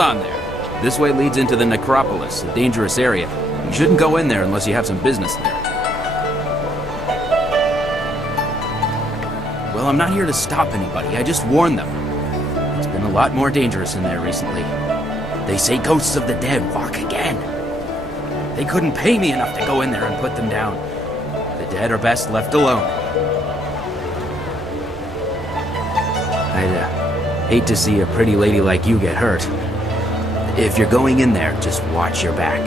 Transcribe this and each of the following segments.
on there. This way leads into the necropolis, a dangerous area. You shouldn't go in there unless you have some business there. Well, I'm not here to stop anybody, I just warn them. It's been a lot more dangerous in there recently. They say ghosts of the dead walk again. They couldn't pay me enough to go in there and put them down. The dead are best left alone. I'd hate to see a pretty lady like you get hurt. If you're going in there, just watch your back.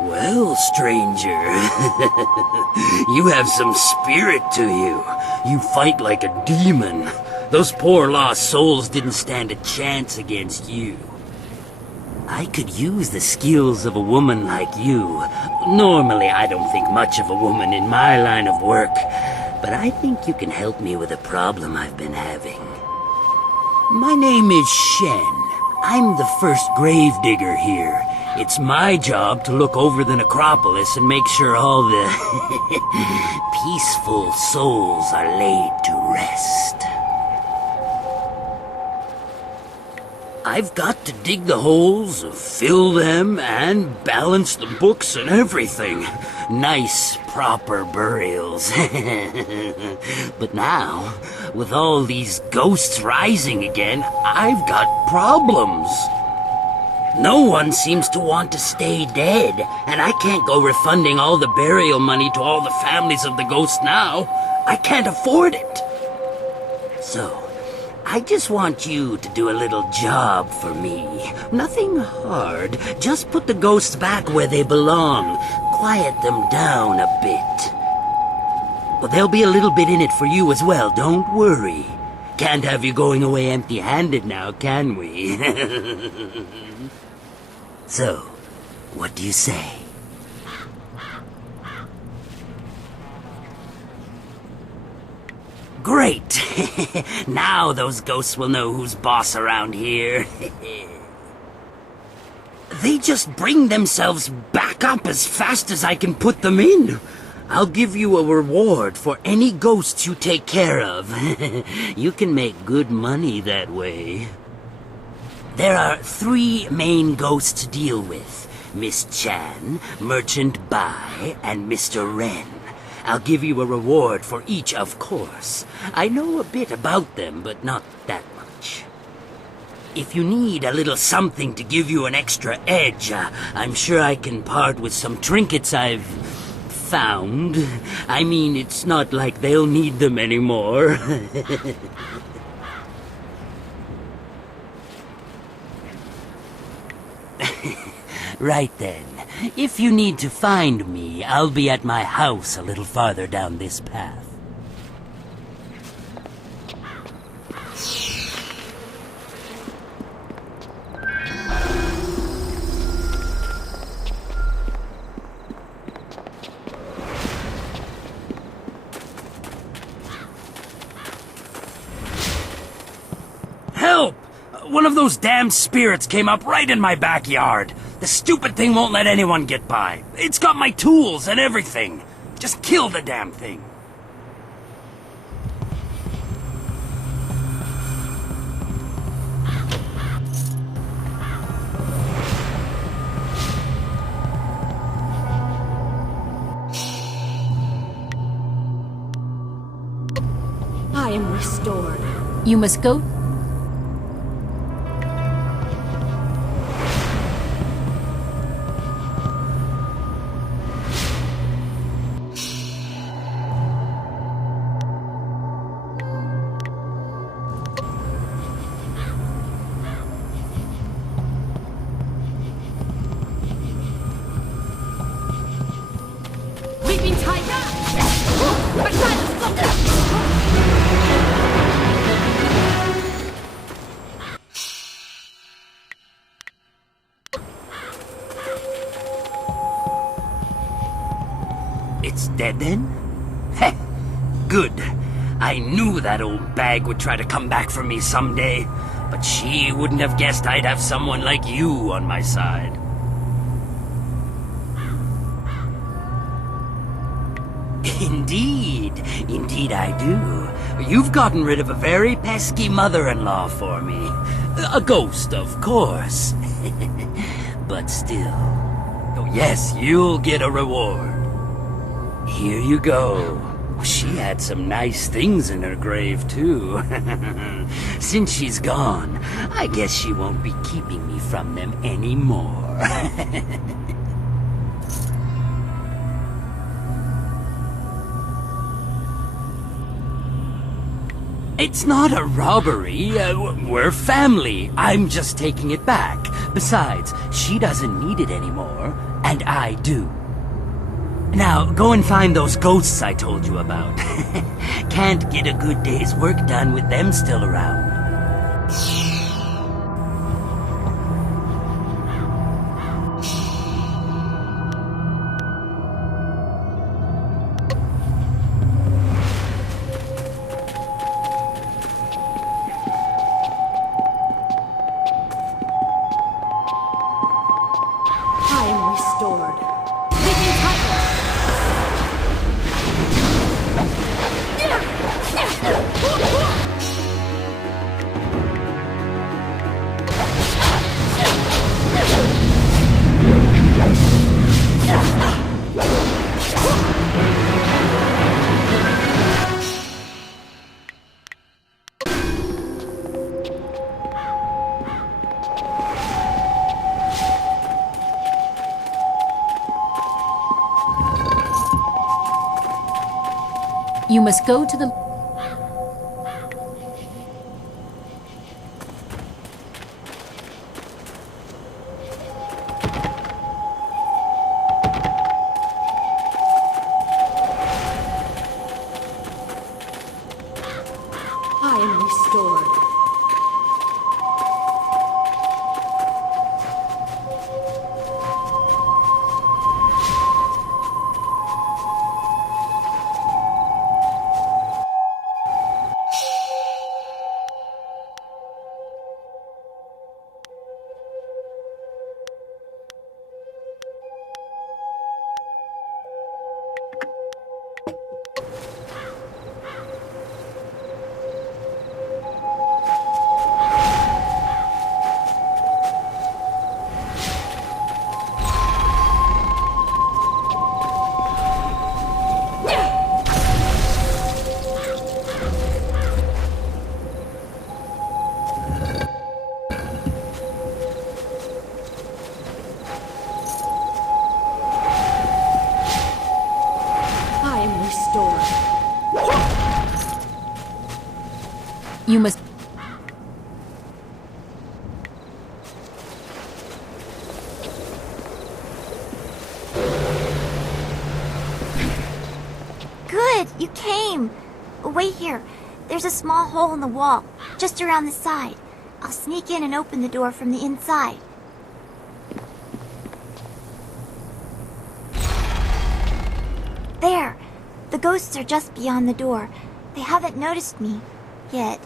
Well, stranger, you have some spirit to you. You fight like a demon. Those poor lost souls didn't stand a chance against you. I could use the skills of a woman like you. Normally, I don't think much of a woman in my line of work, but I think you can help me with a problem I've been having. My name is Shen. I'm the first gravedigger here. It's my job to look over the necropolis and make sure all the peaceful souls are laid to rest. I've got to dig the holes, fill them, and balance the books and everything. Nice, proper burials. But now, with all these ghosts rising again, I've got problems. No one seems to want to stay dead, and I can't go refunding all the burial money to all the families of the ghosts now. I can't afford it. So, I just want you to do a little job for me. Nothing hard. Just put the ghosts back where they belong. Quiet them down a bit. Well, there'll be a little bit in it for you as well, don't worry. Can't have you going away empty-handed now, can we? So, what do you say? Great! Now those ghosts will know who's boss around here. They just bring themselves back up as fast as I can put them in. I'll give you a reward for any ghosts you take care of. You can make good money that way. There are 3 main ghosts to deal with. Miss Chan, Merchant Bai, and Mr. Ren. I'll give you a reward for each, of course. I know a bit about them, but not that much. If you need a little something to give you an extra edge, I'm sure I can part with some trinkets I've found. I mean, it's not like they'll need them anymore. Right then. If you need to find me, I'll be at my house a little farther down this path. Help! One of those damn spirits came up right in my backyard. The stupid thing won't let anyone get by. It's got my tools and everything. Just kill the damn thing. restored. You must go. Leaping tiger! It's dead then? Heh, good. I knew that old bag would try to come back for me someday, but she wouldn't have guessed I'd have someone like you on my side. Indeed I do. You've gotten rid of a very pesky mother-in-law for me. A ghost, of course. But still. Oh yes, you'll get a reward. Here you go. She had some nice things in her grave, too. Since she's gone, I guess she won't be keeping me from them anymore. It's not a robbery. We're family. I'm just taking it back. Besides, she doesn't need it anymore, and I do. Now, go and find those ghosts I told you about. Can't get a good day's work done with them still around. I am restored. Leaping tiger! You must go to the... I am restored. I am restored. You must... Good, you came. Wait here. There's a small hole in the wall, just around the side. I'll sneak in and open the door from the inside. There. The ghosts are just beyond the door. They haven't noticed me yet.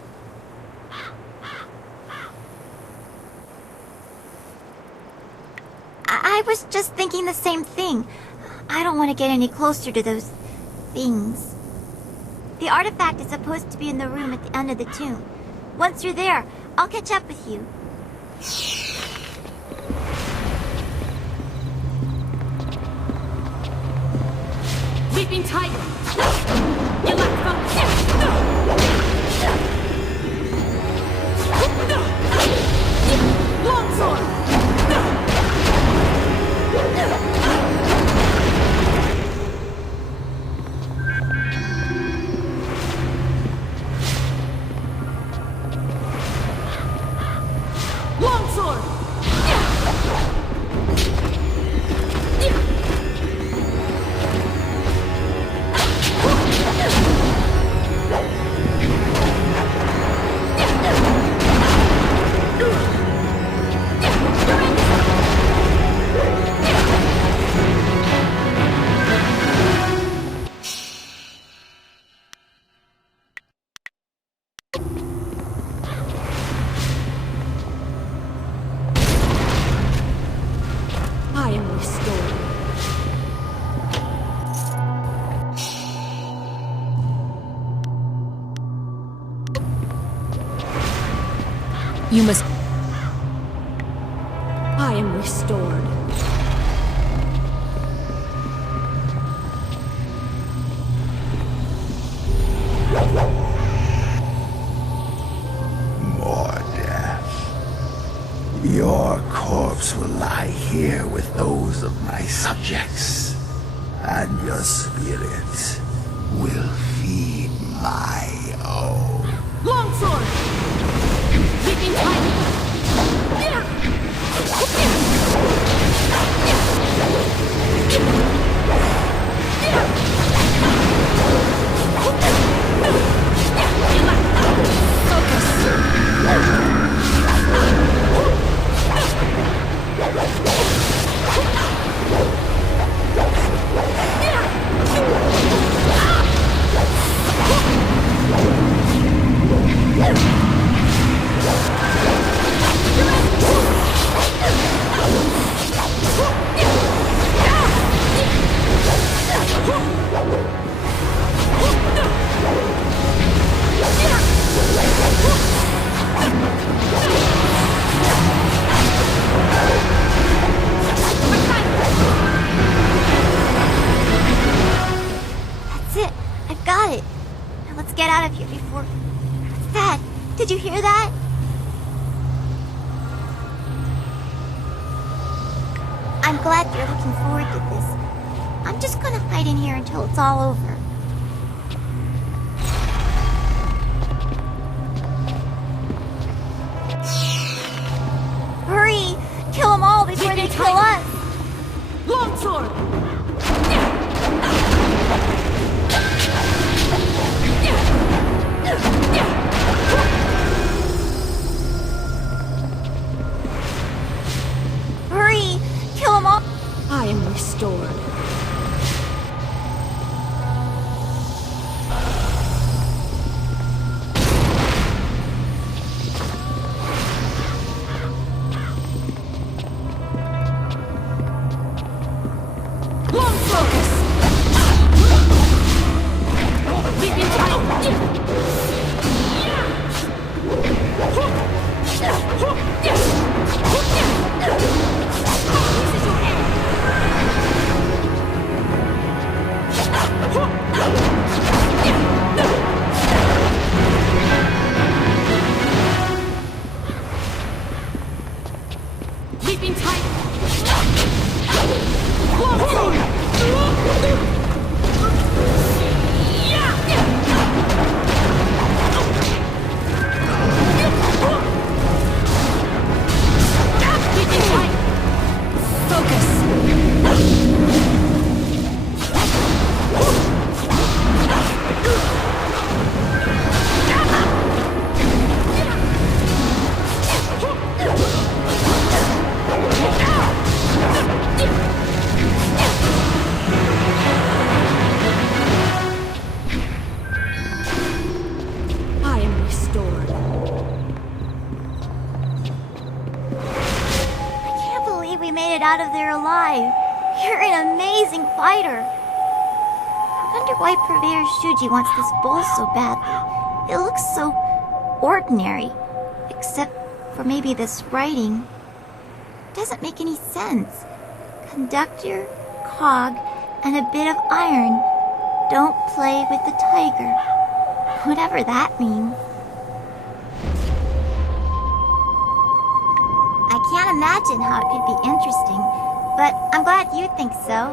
I was just thinking the same thing. I don't want to get any closer to those things. The artifact is supposed to be in the room at the end of the tomb. Once you're there, I'll catch up with you. Leaping tiger! You lack focus! You must... I am restored. More death. Your corpse will lie here with those of my subjects, and your spirit will feed my own. Longsword! Leaping titan! That's it. I've got it. Now let's get out of here before... What's that? Did you hear that? I'm glad you're looking forward to this. I'm just gonna hide in here until it's all over. Hurry! Kill them all before they kill us! Longsword! Hurry! Kill them all! I am restored. Long focus! Leaping Leaping titan! I am restored. I can't believe we made it out of there alive. You're an amazing fighter. I wonder why Purveyor Shuji wants this bowl so badly. It looks so ordinary. Except for maybe this writing. It doesn't make any sense. Conductor, cog, and a bit of iron. Don't play with the tiger. Whatever that means. I can't imagine how it could be interesting, but I'm glad you think so.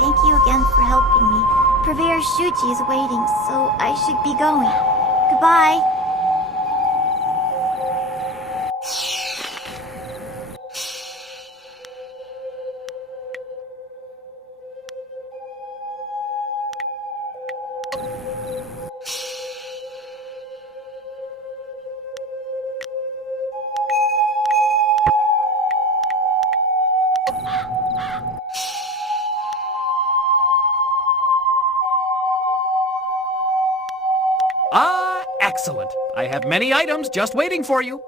Thank you again for helping me. Purveyor Shuji is waiting, so I should be going. Goodbye. Ah, excellent. I have many items just waiting for you.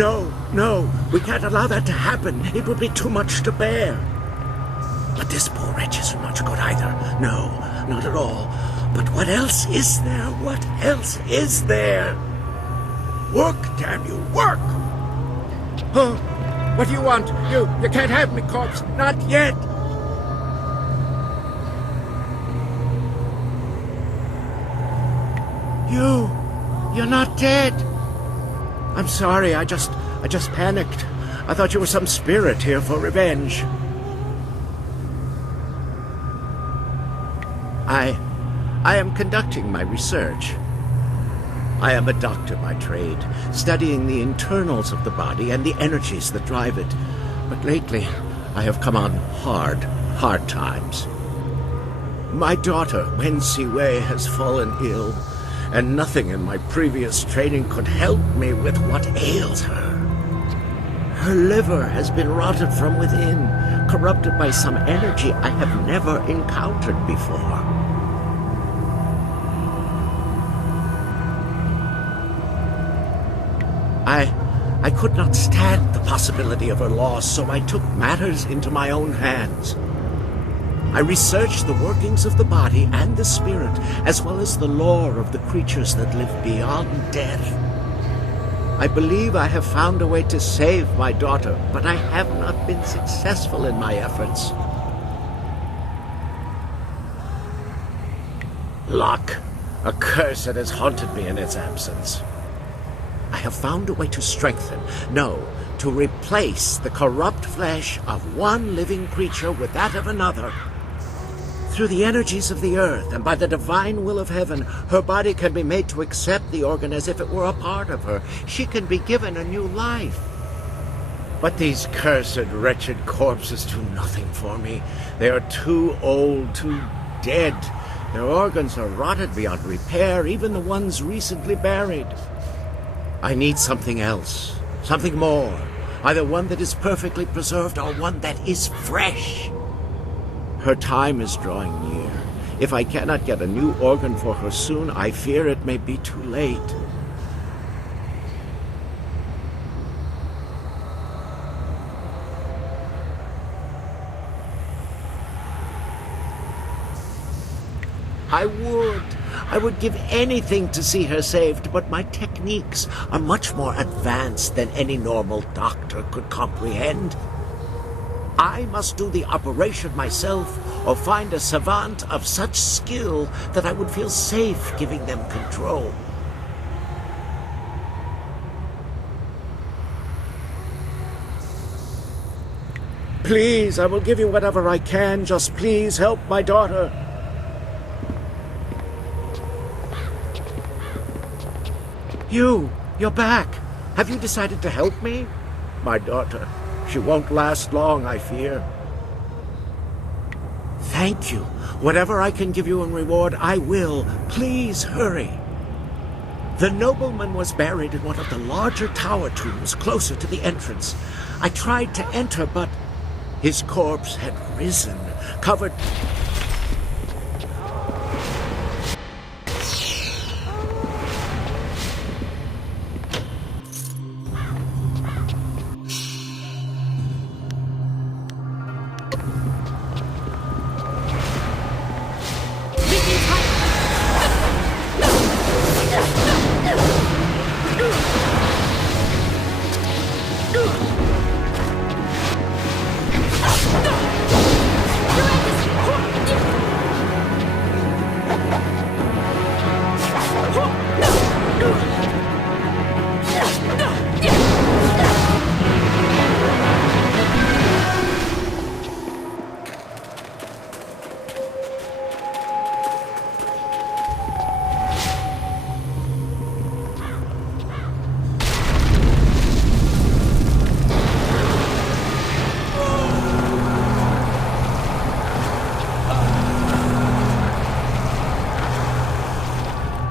No, no, we can't allow that to happen. It would be too much to bear. But this poor wretch isn't much good either. No, not at all. But what else is there? What else is there? Work, damn you, work! Oh, what do you want? You can't have me, corpse. Not yet. You're not dead. I'm sorry, I just panicked. I thought you were some spirit here for revenge. I am conducting my research. I am a doctor by trade, studying the internals of the body and the energies that drive it. But lately, I have come on hard times. My daughter, Wen Siwei, has fallen ill, and nothing in my previous training could help me with what ails her. Her liver has been rotted from within, corrupted by some energy I have never encountered before. I could not stand the possibility of her loss, so I took matters into my own hands. I researched the workings of the body and the spirit, as well as the lore of the creatures that live beyond death. I believe I have found a way to save my daughter, but I have not been successful in my efforts. Luck, a curse that has haunted me in its absence. I have found a way to strengthen, no, to replace the corrupt flesh of one living creature with that of another. Through the energies of the earth and by the divine will of heaven, her body can be made to accept the organ as if it were a part of her. She can be given a new life. But these cursed, wretched corpses do nothing for me. They are too old, too dead. Their organs are rotted beyond repair, even the ones recently buried. I need something else, something more. Either one that is perfectly preserved or one that is fresh. Her time is drawing near. If I cannot get a new organ for her soon, I fear it may be too late. I would give anything to see her saved, but my techniques are much more advanced than any normal doctor could comprehend. I must do the operation myself, or find a savant of such skill that I would feel safe giving them control. Please, I will give you whatever I can. Just please help my daughter. You're back. Have you decided to help me? My daughter, she won't last long, I fear. Thank you. Whatever I can give you in reward, I will. Please hurry. The nobleman was buried in one of the larger tower tombs closer to the entrance. I tried to enter, but his corpse had risen, covered...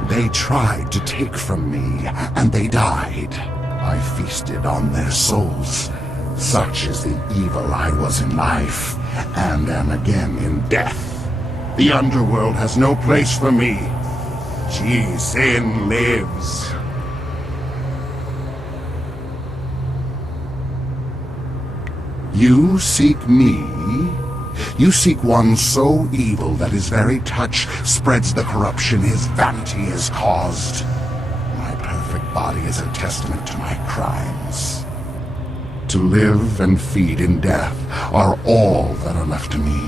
They tried to take from me, and they died. I feasted on their souls. Such is the evil I was in life, and am again in death. The underworld has no place for me. Ji Sin lives. You seek me? You seek one so evil that his very touch spreads the corruption his vanity has caused. My perfect body is a testament to my crimes. To live and feed in death are all that are left to me.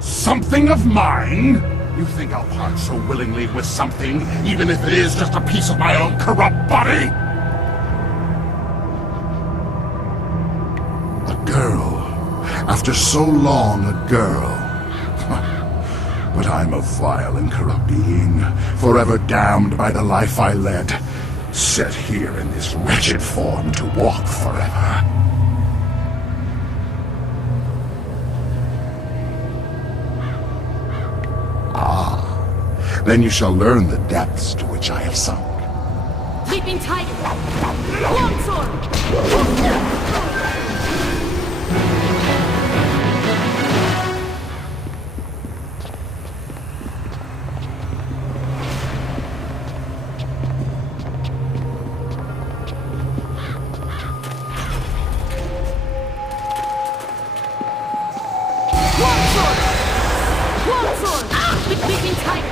Something of mine? You think I'll part so willingly with something, even if it is just a piece of my own corrupt body? A girl. After so long, a girl. But I'm a vile and corrupt being, forever damned by the life I led, set here in this wretched form to walk forever. Then you shall learn the depths to which I have sunk. Leaping tiger! Longsword! Leaping tiger!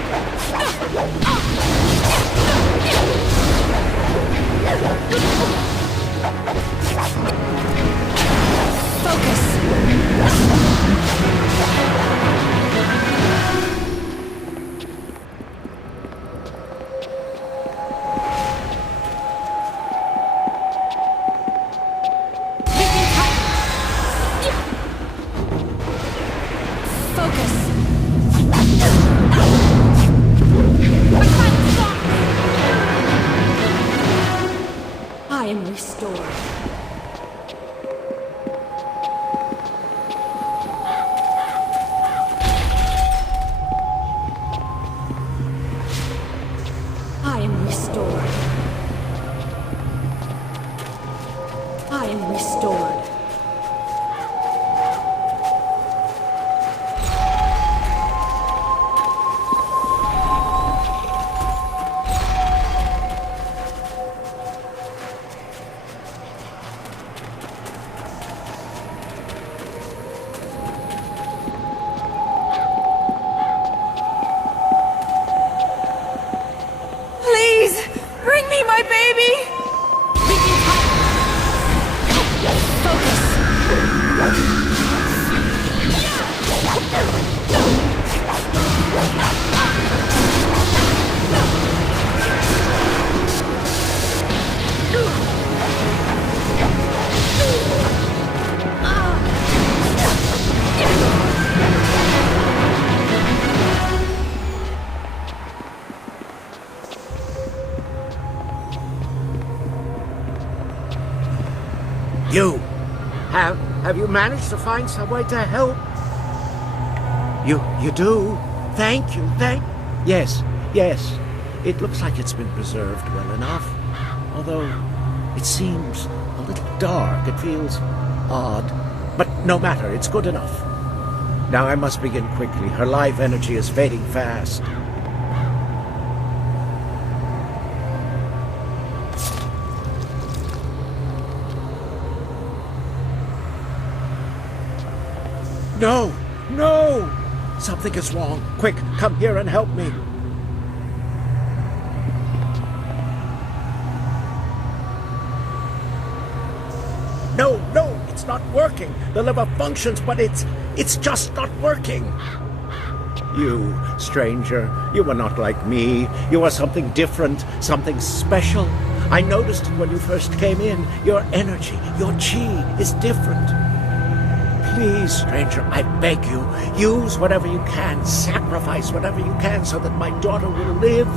I am restored. I am restored. I am restored. Please, bring me my baby! You! Have you managed to find some way to help? You do? Thank you, Yes. It looks like it's been preserved well enough. Although, it seems a little dark. It feels odd. But no matter, it's good enough. Now I must begin quickly. Her life energy is fading fast. No! Something is wrong. Quick, come here and help me. No, it's not working. The liver functions, but it's just not working. You, stranger, you are not like me. You are something different, something special. I noticed it when you first came in. Your energy, your chi is different. Please, stranger, I beg you, use whatever you can, sacrifice whatever you can so that my daughter will live.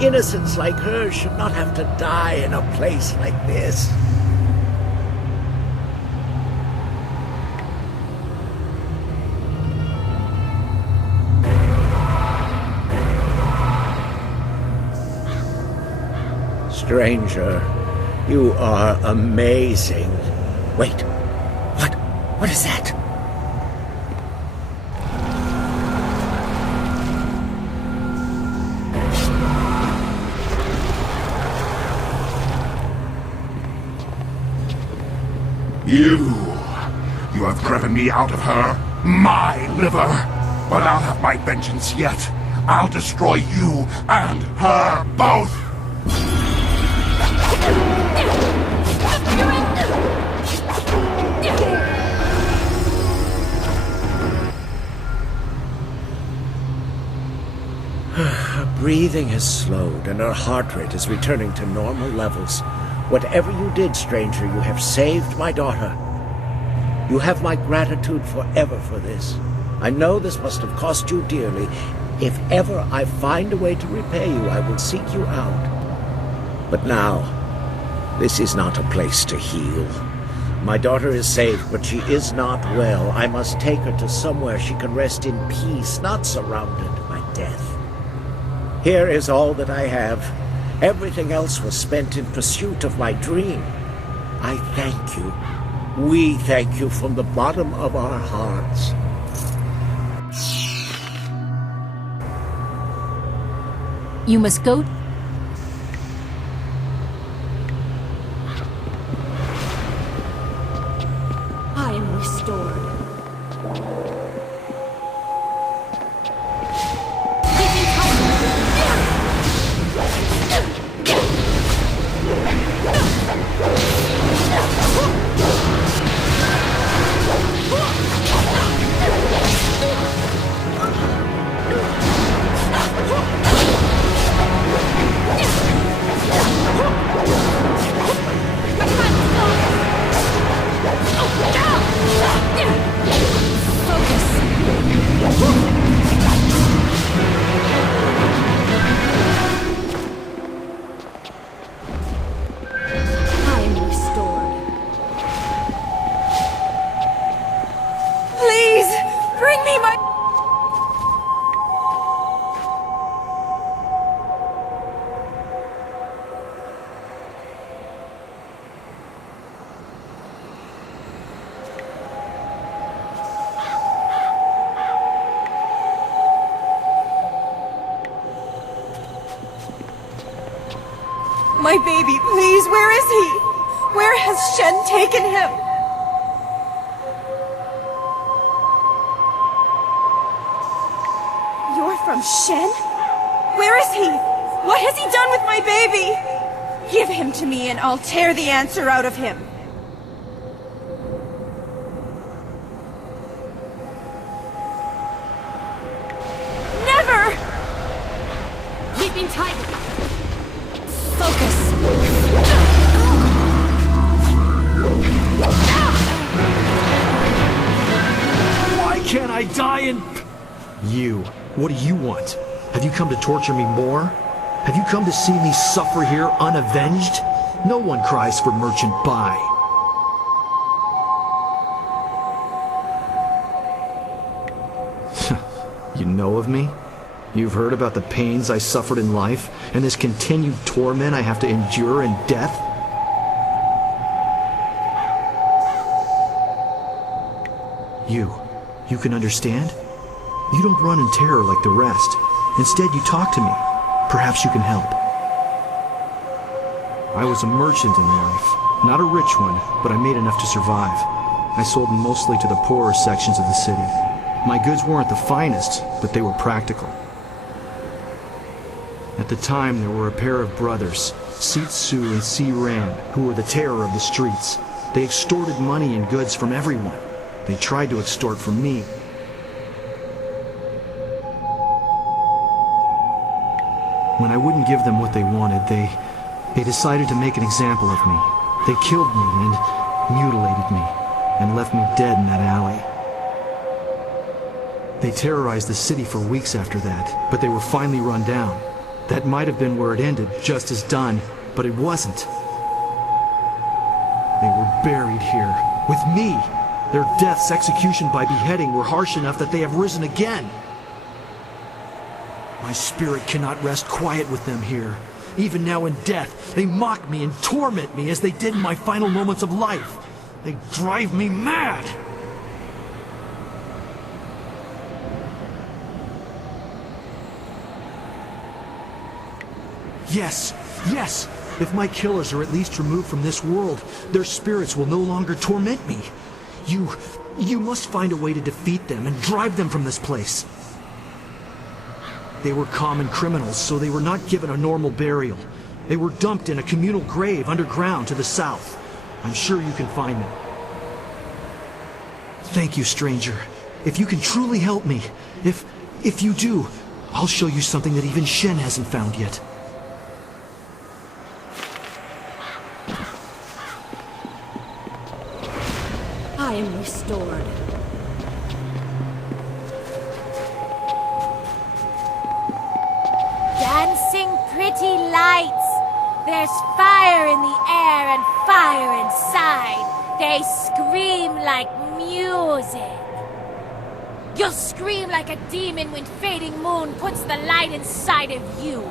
Innocents like her should not have to die in a place like this. Stranger, you are amazing. Wait, what is that? You have driven me out of her, my liver. But I'll have my vengeance yet. I'll destroy you and her both. Her breathing has slowed and her heart rate is returning to normal levels. Whatever you did, stranger, you have saved my daughter. You have my gratitude forever for this. I know this must have cost you dearly. If ever I find a way to repay you, I will seek you out. But now, this is not a place to heal. My daughter is safe, but she is not well. I must take her to somewhere she can rest in peace, not surrounded by death. Here is all that I have. Everything else was spent in pursuit of my dream. I thank you. We thank you from the bottom of our hearts. You must go. I am restored. My baby, please, where is he? Where has Shen taken him? You're from Shen? Where is he? What has he done with my baby? Give him to me and I'll tear the answer out of him. Never! Leaping tiger. Focus. Why can't I die in... You, what do you want? Have you come to torture me more? Have you come to see me suffer here unavenged? No one cries for merchant Bai. You know of me? You've heard about the pains I suffered in life, and this continued torment I have to endure in death? You can understand? You don't run in terror like the rest. Instead, you talk to me. Perhaps you can help. I was a merchant in life. Not a rich one, but I made enough to survive. I sold mostly to the poorer sections of the city. My goods weren't the finest, but they were practical. At the time, there were a pair of brothers, Seat Su and Si Ran, who were the terror of the streets. They extorted money and goods from everyone. They tried to extort from me. When I wouldn't give them what they wanted, they decided to make an example of me. They killed me and mutilated me, and left me dead in that alley. They terrorized the city for weeks after that, but they were finally run down. That might have been where it ended, just as done, but it wasn't. They were buried here, with me. Their deaths, execution by beheading, were harsh enough that they have risen again. My spirit cannot rest quiet with them here. Even now in death, they mock me and torment me as they did in my final moments of life. They drive me mad! Yes, If my killers are at least removed from this world, their spirits will no longer torment me. You must find a way to defeat them and drive them from this place. They were common criminals, so they were not given a normal burial. They were dumped in a communal grave underground to the south. I'm sure you can find them. Thank you, stranger. If you can truly help me, if you do, I'll show you something that even Shen hasn't found yet. I am restored. Dancing pretty lights. There's fire in the air and fire inside. They scream like music. You'll scream like a demon when fading moon puts the light inside of you.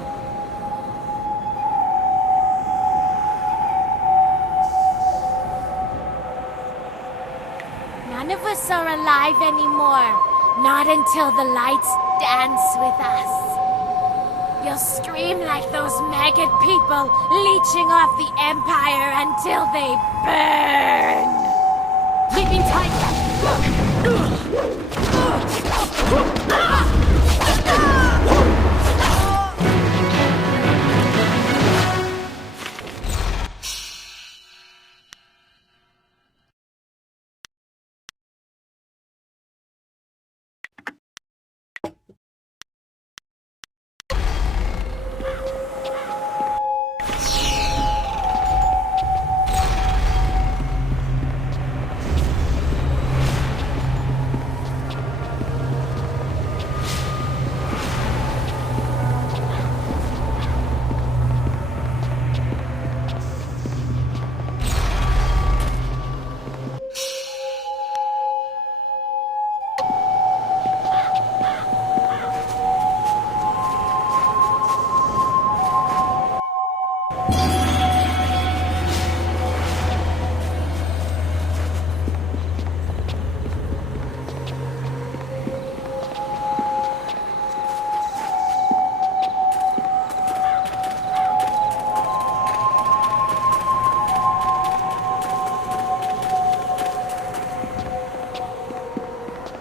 None of us are alive anymore. Not until the lights dance with us. You'll scream like those maggot people leeching off the Empire until they burn. Keeping tight!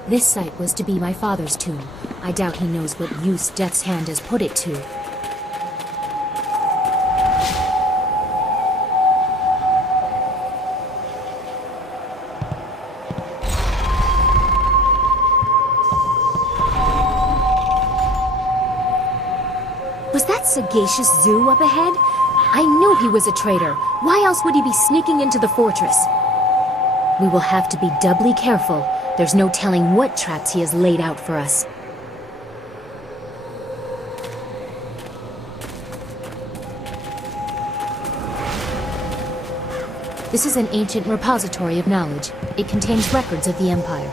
This site was to be my father's tomb. I doubt he knows what use Death's Hand has put it to. Was that sagacious Zoo up ahead? I knew he was a traitor. Why else would he be sneaking into the fortress? We will have to be doubly careful. There's no telling what traps he has laid out for us. This is an ancient repository of knowledge. It contains records of the Empire.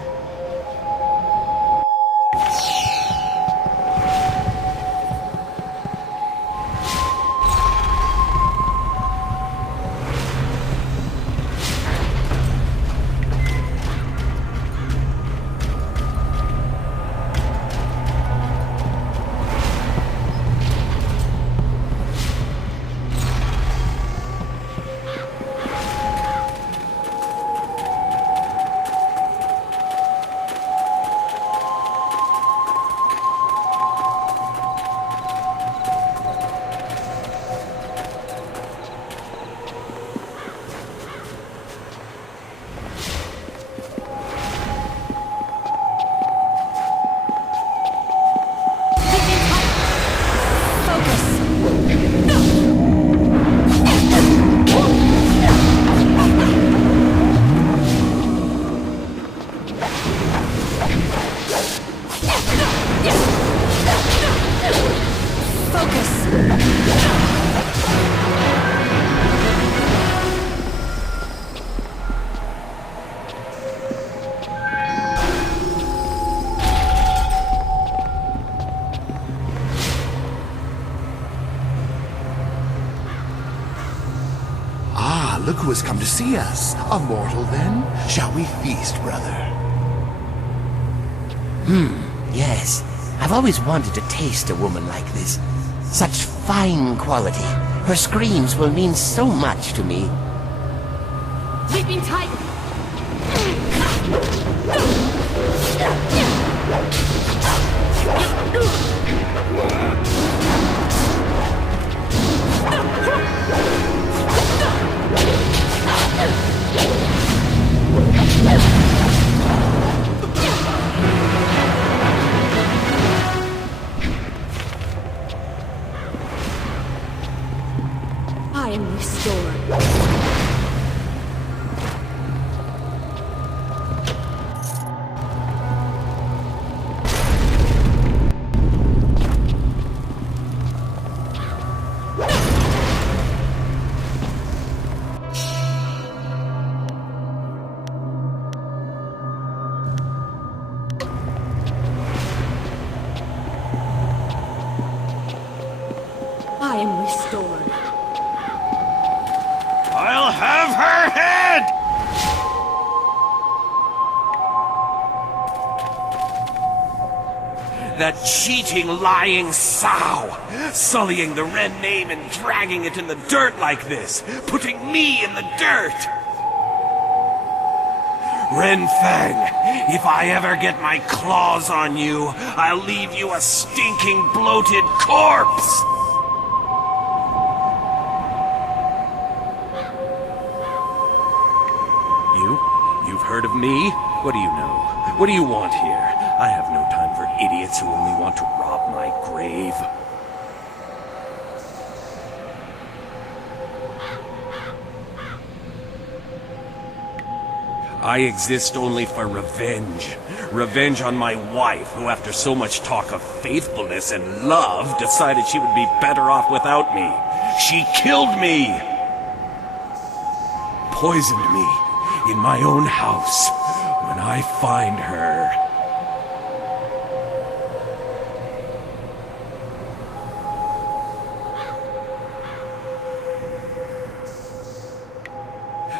Look who has come to see us. A mortal, then? Shall we feast, brother? Yes. I've always wanted to taste a woman like this. Such fine quality. Her screams will mean so much to me. Leaping Titan! I am restored. I am restored. I'll have her head! That cheating, lying sow! Sullying the Ren name and dragging it in the dirt like this! Putting me in the dirt! Ren Fang, if I ever get my claws on you, I'll leave you a stinking, bloated corpse! You've heard of me? What do you know? What do you want here? I have no time for idiots who only want to rob my grave. I exist only for revenge. Revenge on my wife, who after so much talk of faithfulness and love, decided she would be better off without me. She killed me! Poisoned me. In my own house, when I find her.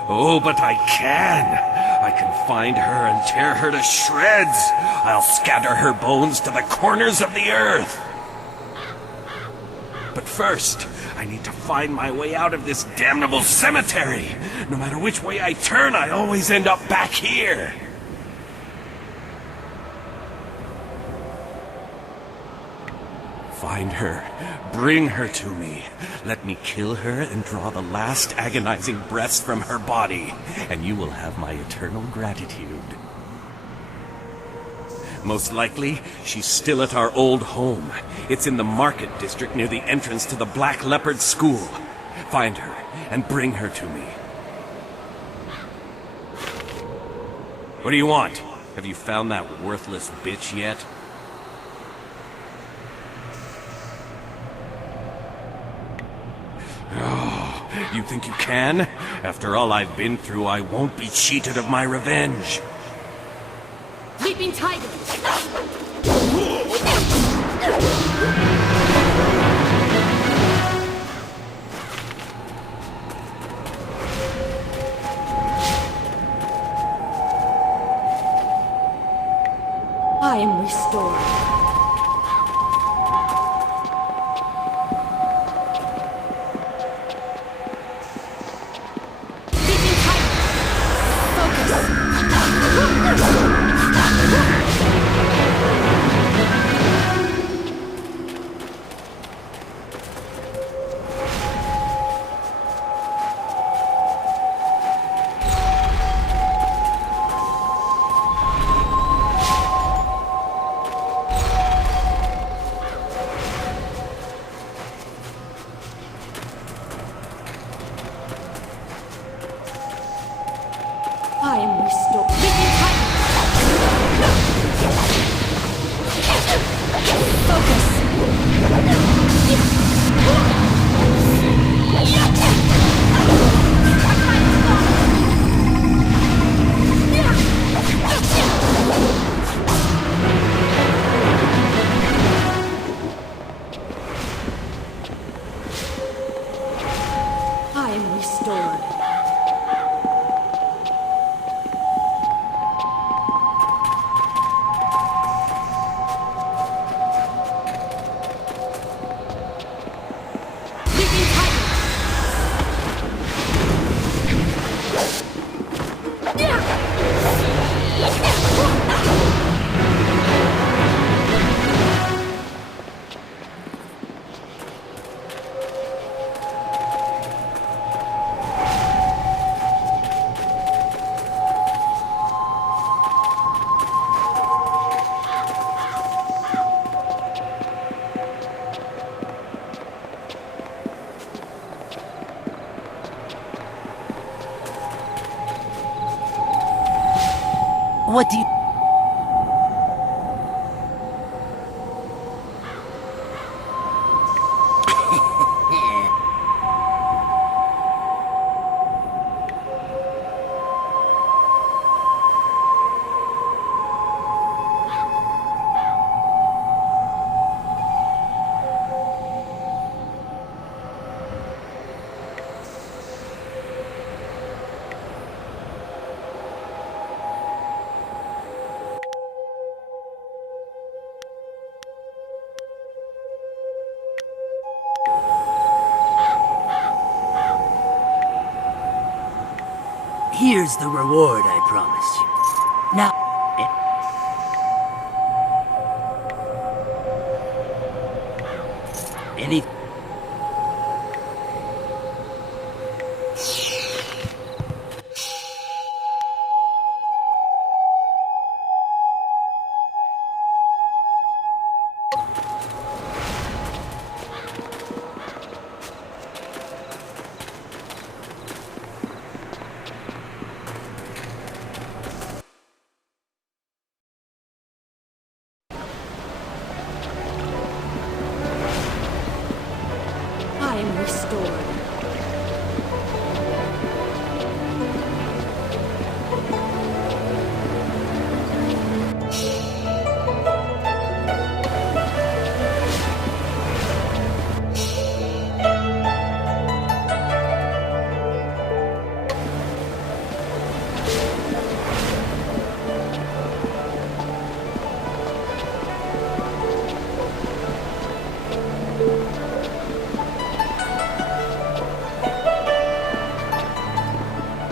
Oh, but I can! I can find her and tear her to shreds! I'll scatter her bones to the corners of the earth! But first, I need to find my way out of this damnable cemetery! No matter which way I turn, I always end up back here! Find her. Bring her to me. Let me kill her and draw the last agonizing breaths from her body, and you will have my eternal gratitude. Most likely, she's still at our old home. It's in the market district near the entrance to the Black Leopard School. Find her and bring her to me. What do you want? Have you found that worthless bitch yet? Oh, you think you can? After all I've been through, I won't be cheated of my revenge. Leaping Titan! I am restored. I am restored. I am restored. What do you... Here's the reward I promised you. Now... Any... I am restored.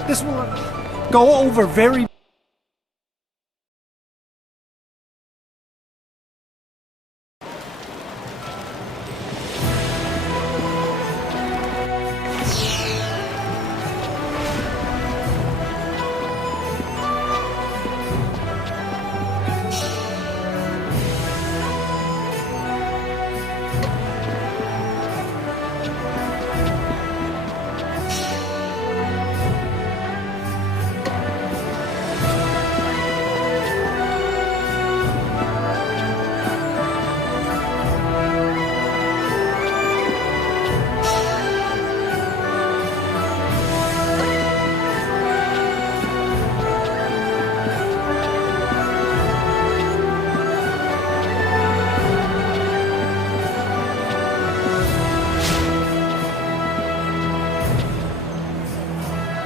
This will go over very...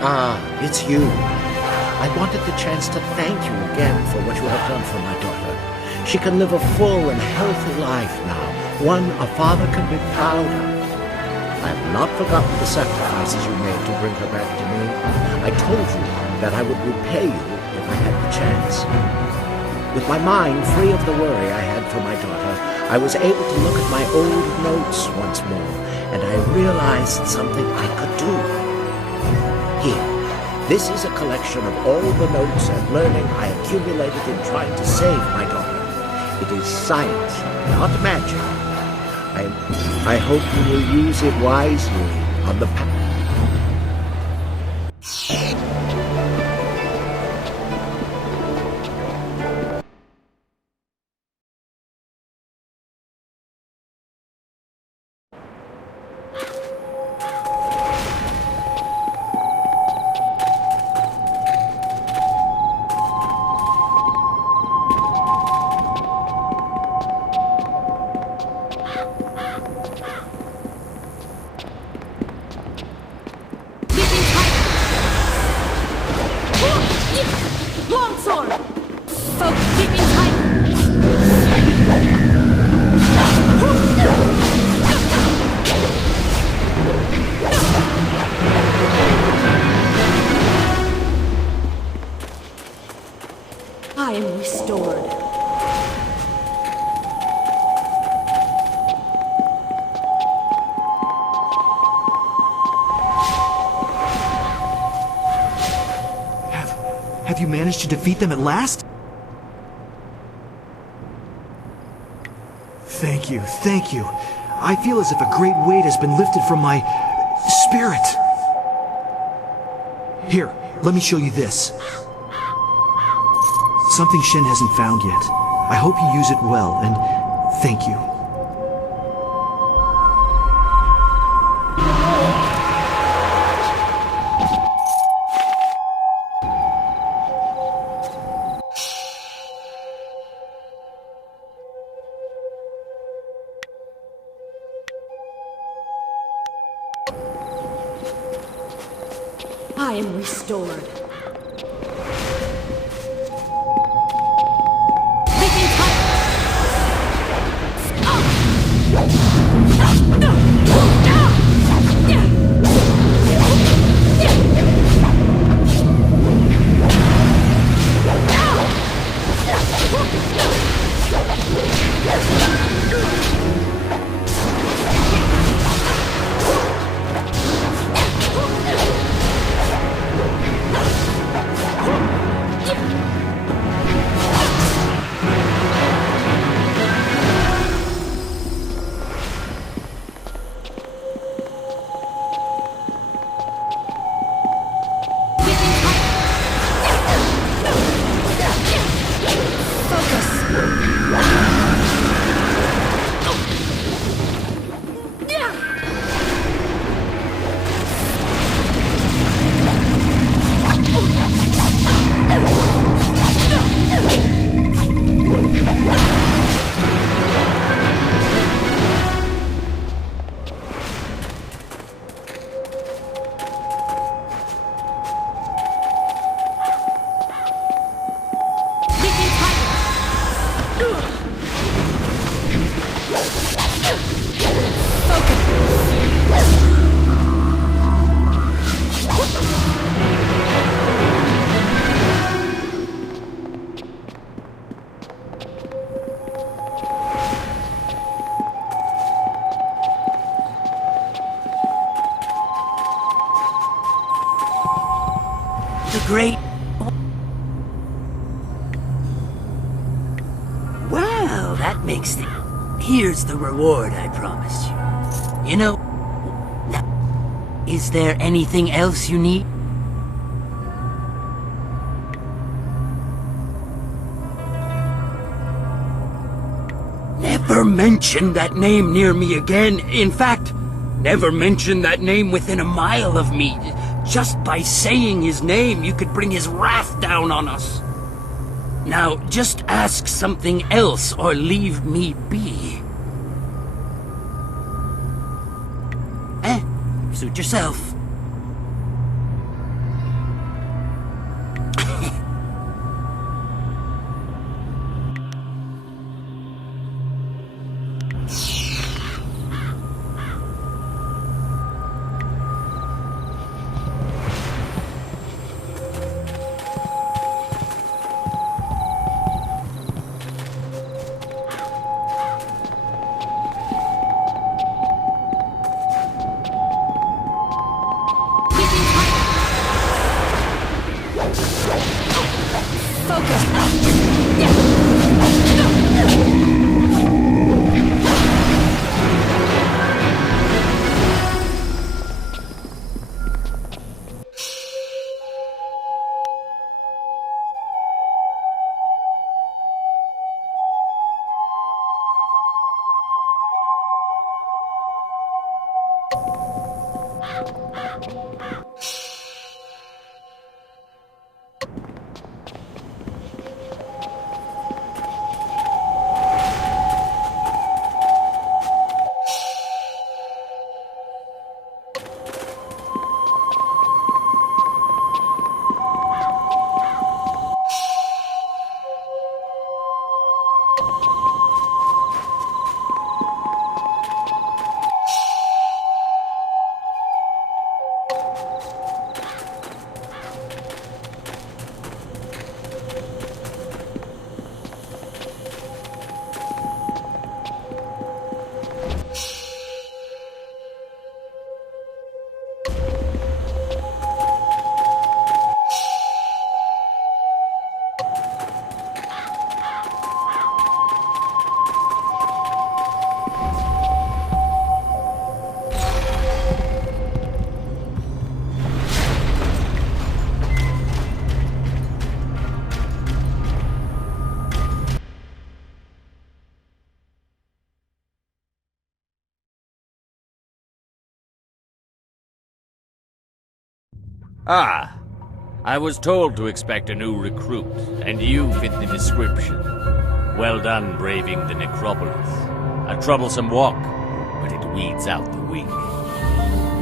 Ah, it's you. I wanted the chance to thank you again for what you have done for my daughter. She can live a full and healthy life now, one a father can be proud of. I have not forgotten the sacrifices you made to bring her back to me. I told you that I would repay you if I had the chance. With my mind free of the worry I had for my daughter, I was able to look at my old notes once more, and I realized something I could do. Here, this is a collection of all the notes and learning I accumulated in trying to save my daughter. It is science, not magic. I hope you will use it wisely on the path. Longsword! Folk, keep me tight! I am restored. Have you managed to defeat them at last? Thank you, thank you. I feel as if a great weight has been lifted from my spirit. Here, let me show you this. something Shen hasn't found yet. I hope you use it well, and thank you. I am restored. The great... Well, that makes the... Here's the reward I promised you. You know... Now, is there anything else you need? Never mention that name near me again. In fact, never mention that name within a mile of me. Just by saying his name, you could bring his wrath down on us. Now, just ask something else or leave me be. Suit yourself. Ah, I was told to expect a new recruit, and you fit the description. Well done braving the necropolis. A troublesome walk, but it weeds out the weak.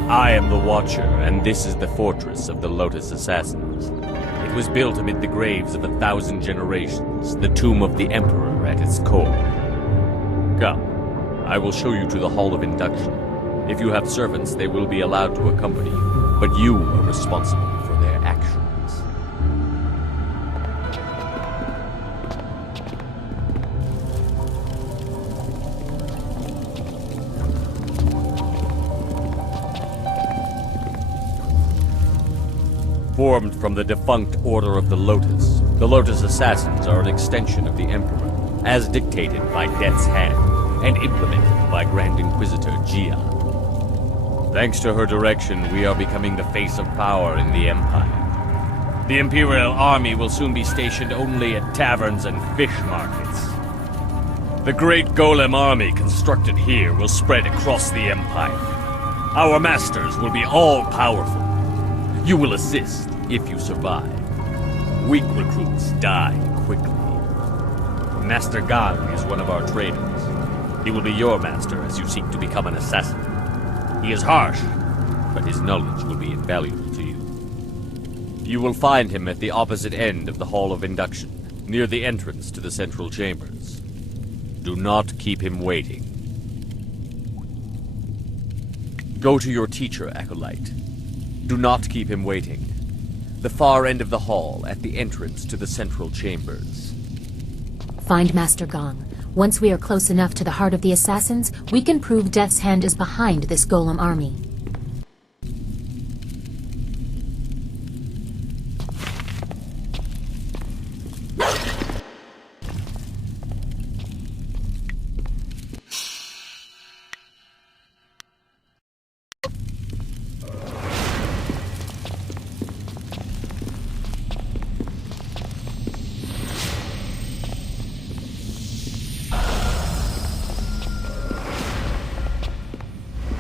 I am the Watcher, and this is the fortress of the Lotus Assassins. It was built amid the graves of 1,000 generations, the tomb of the Emperor at its core. Come, I will show you to the Hall of Induction. If you have servants, they will be allowed to accompany you, but you are responsible for their actions. Formed from the defunct Order of the Lotus Assassins are an extension of the Emperor, as dictated by Death's Hand, and implemented by Grand Inquisitor Jade. Thanks to her direction, we are becoming the face of power in the Empire. The Imperial Army will soon be stationed only at taverns and fish markets. The great Golem Army constructed here will spread across the Empire. Our masters will be all-powerful. You will assist if you survive. Weak recruits die quickly. Master Gang is one of our traitors. He will be your master as you seek to become an assassin. He is harsh, but his knowledge will be invaluable to you. You will find him at the opposite end of the Hall of Induction, near the entrance to the central chambers. Do not keep him waiting. Go to your teacher, Acolyte. Do not keep him waiting. The far end of the hall, at the entrance to the central chambers. Find Master Gang. Once we are close enough to the heart of the assassins, we can prove Death's Hand is behind this Golem army.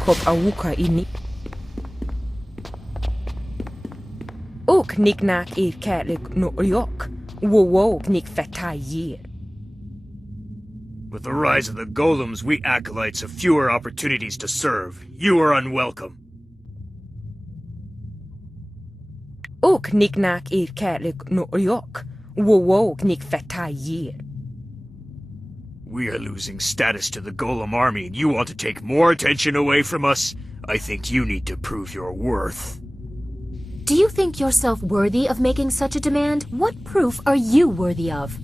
Kop awuka ini. Ok nik nak kärlek no yok. Wo nik fetai. With the rise of the golems, we acolytes have fewer opportunities to serve. You are unwelcome. Ok nik nak kärlek no yok. Wo nik fetai. We are losing status to the Golem army, and you want to take more attention away from us? I think you need to prove your worth. Do you think yourself worthy of making such a demand? What proof are you worthy of?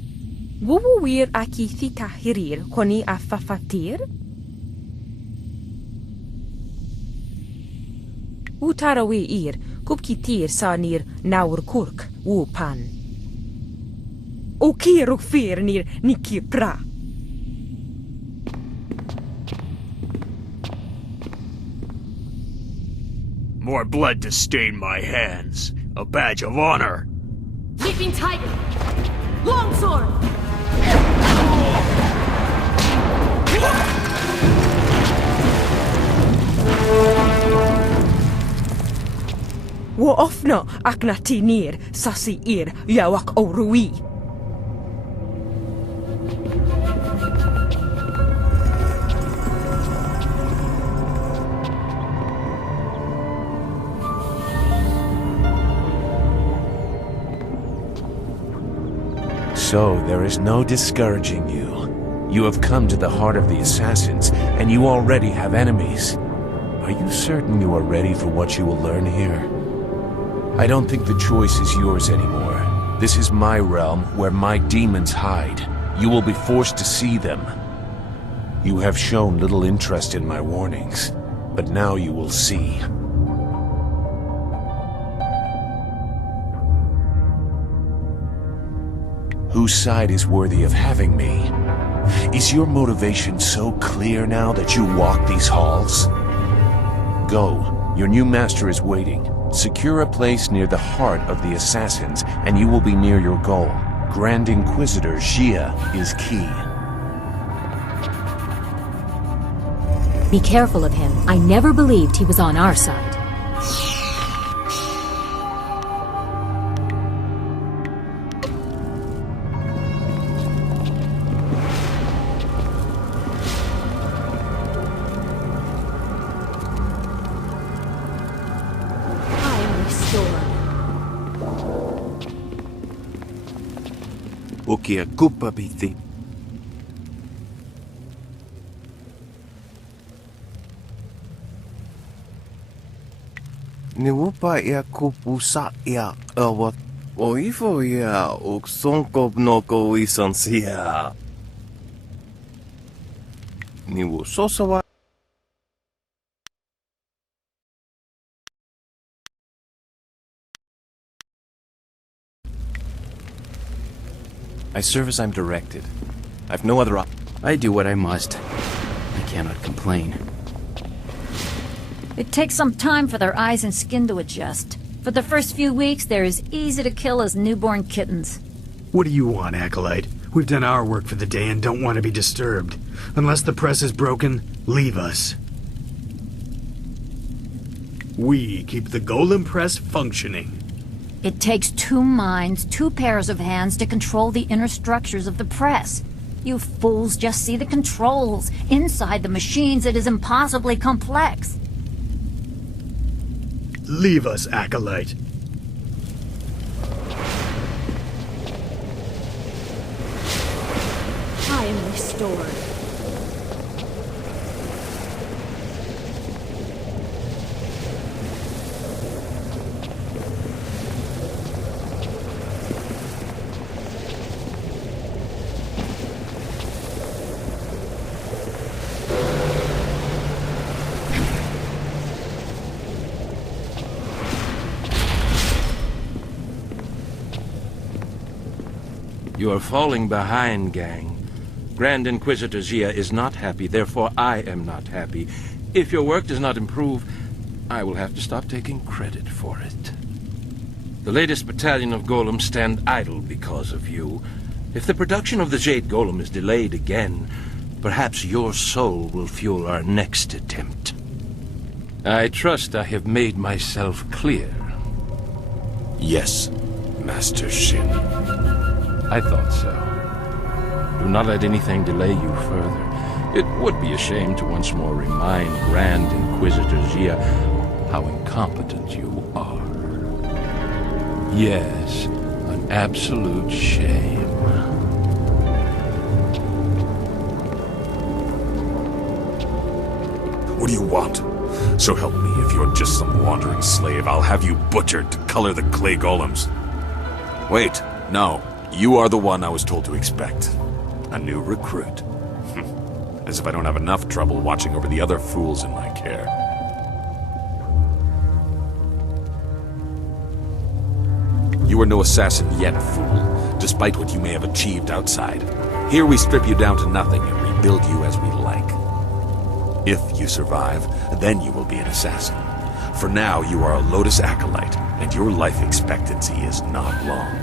Wuwir aki thita hirir koni afafatir? Utarawi ir, kupkitir sanir naur kurk, wupan. Okiruk fir nir nikir pra. More blood to stain my hands. A badge of honor. Leaping Tiger! Longsword! Wo ofno aknati nir sasi ir yawak orui. So, there is no discouraging you. You have come to the heart of the assassins, and you already have enemies. Are you certain you are ready for what you will learn here? I don't think the choice is yours anymore. This is my realm, where my demons hide. You will be forced to see them. You have shown little interest in my warnings, but now you will see. Whose side is worthy of having me? Is your motivation so clear now that you walk these halls? Go. Your new master is waiting. Secure a place near the heart of the assassins, and you will be near your goal. Grand Inquisitor Jade is key. Be careful of him. I never believed he was on our side. Ukia kupa biti. Niwupa ia kupusa ia awat. Oifo ia uksonkob noko isansia. Niwu sosawa. I serve as I'm directed. I've no other I do what I must. I cannot complain. It takes some time for their eyes and skin to adjust. For the first few weeks, they're as easy to kill as newborn kittens. What do you want, Acolyte? We've done our work for the day and don't want to be disturbed. Unless the press is broken, leave us. We keep the Golem Press functioning. It takes 2 minds, 2 pairs of hands to control the inner structures of the press. You fools just see the controls. Inside the machines, it is impossibly complex. Leave us, Acolyte. I am restored. You are falling behind, gang. Grand Inquisitor Jia is not happy, therefore I am not happy. If your work does not improve, I will have to stop taking credit for it. The latest battalion of golems stand idle because of you. If the production of the Jade Golem is delayed again, perhaps your soul will fuel our next attempt. I trust I have made myself clear. Yes, Master Shin. I thought so. Do not let anything delay you further. It would be a shame to once more remind Grand Inquisitor Jia how incompetent you are. Yes, an absolute shame. What do you want? So help me, if you're just some wandering slave, I'll have you butchered to color the clay golems. Wait, no. You are the one I was told to expect. A new recruit. As if I don't have enough trouble watching over the other fools in my care. You are no assassin yet, fool, despite what you may have achieved outside. Here we strip you down to nothing and rebuild you as we like. If you survive, then you will be an assassin. For now, you are a Lotus Acolyte, and your life expectancy is not long.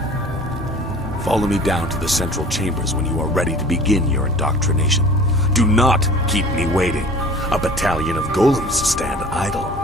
Follow me down to the central chambers when you are ready to begin your indoctrination. Do not keep me waiting. A battalion of golems stand idle.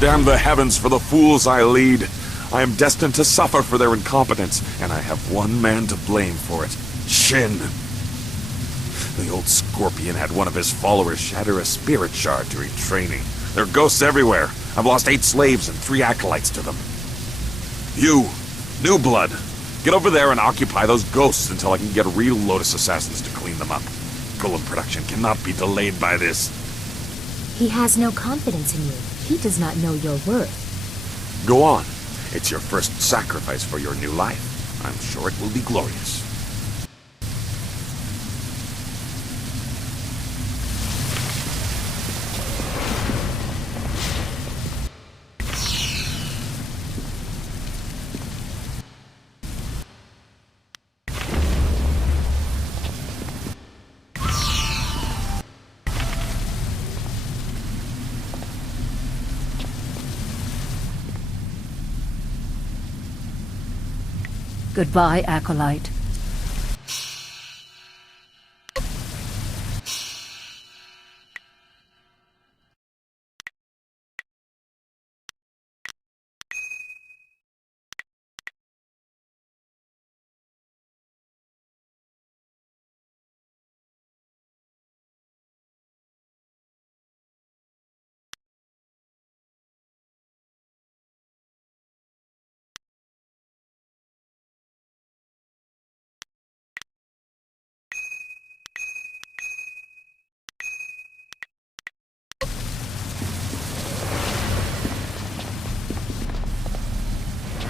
Damn the heavens for the fools I lead. I am destined to suffer for their incompetence, and I have one man to blame for it. Shin. The old scorpion had one of his followers shatter a spirit shard during training. There are ghosts everywhere. I've lost 8 slaves and 3 acolytes to them. You, New Blood, get over there and occupy those ghosts until I can get real Lotus assassins to clean them up. Golem production cannot be delayed by this. He has no confidence in you. He does not know your worth. Go on. It's your first sacrifice for your new life. I'm sure it will be glorious. Goodbye, Acolyte.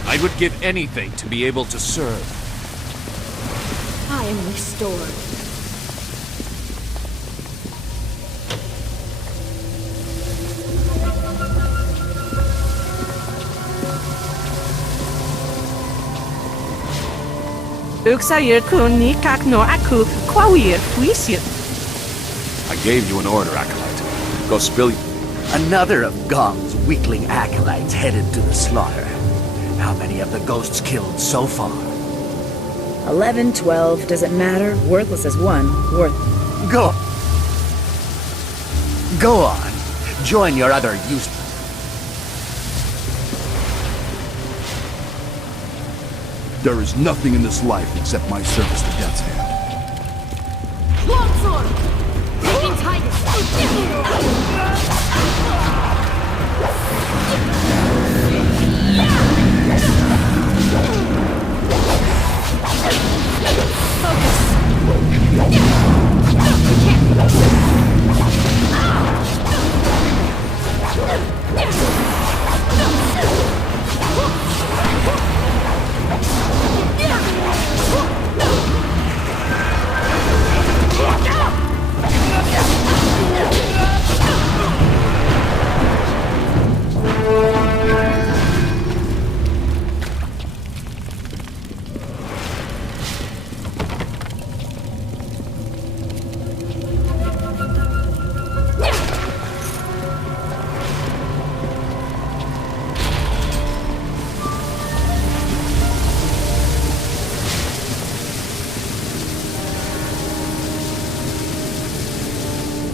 I would give anything to be able to serve. I am restored. I gave you an order, Acolyte. Go spill... Another of Gong's weakling acolytes headed to the slaughter. How many of the ghosts killed so far? 11, 12, doesn't matter. Worthless as one. Go on. Join your other useless... There is nothing in this life except my service to Death's Hand. Longsword! Taking Titus!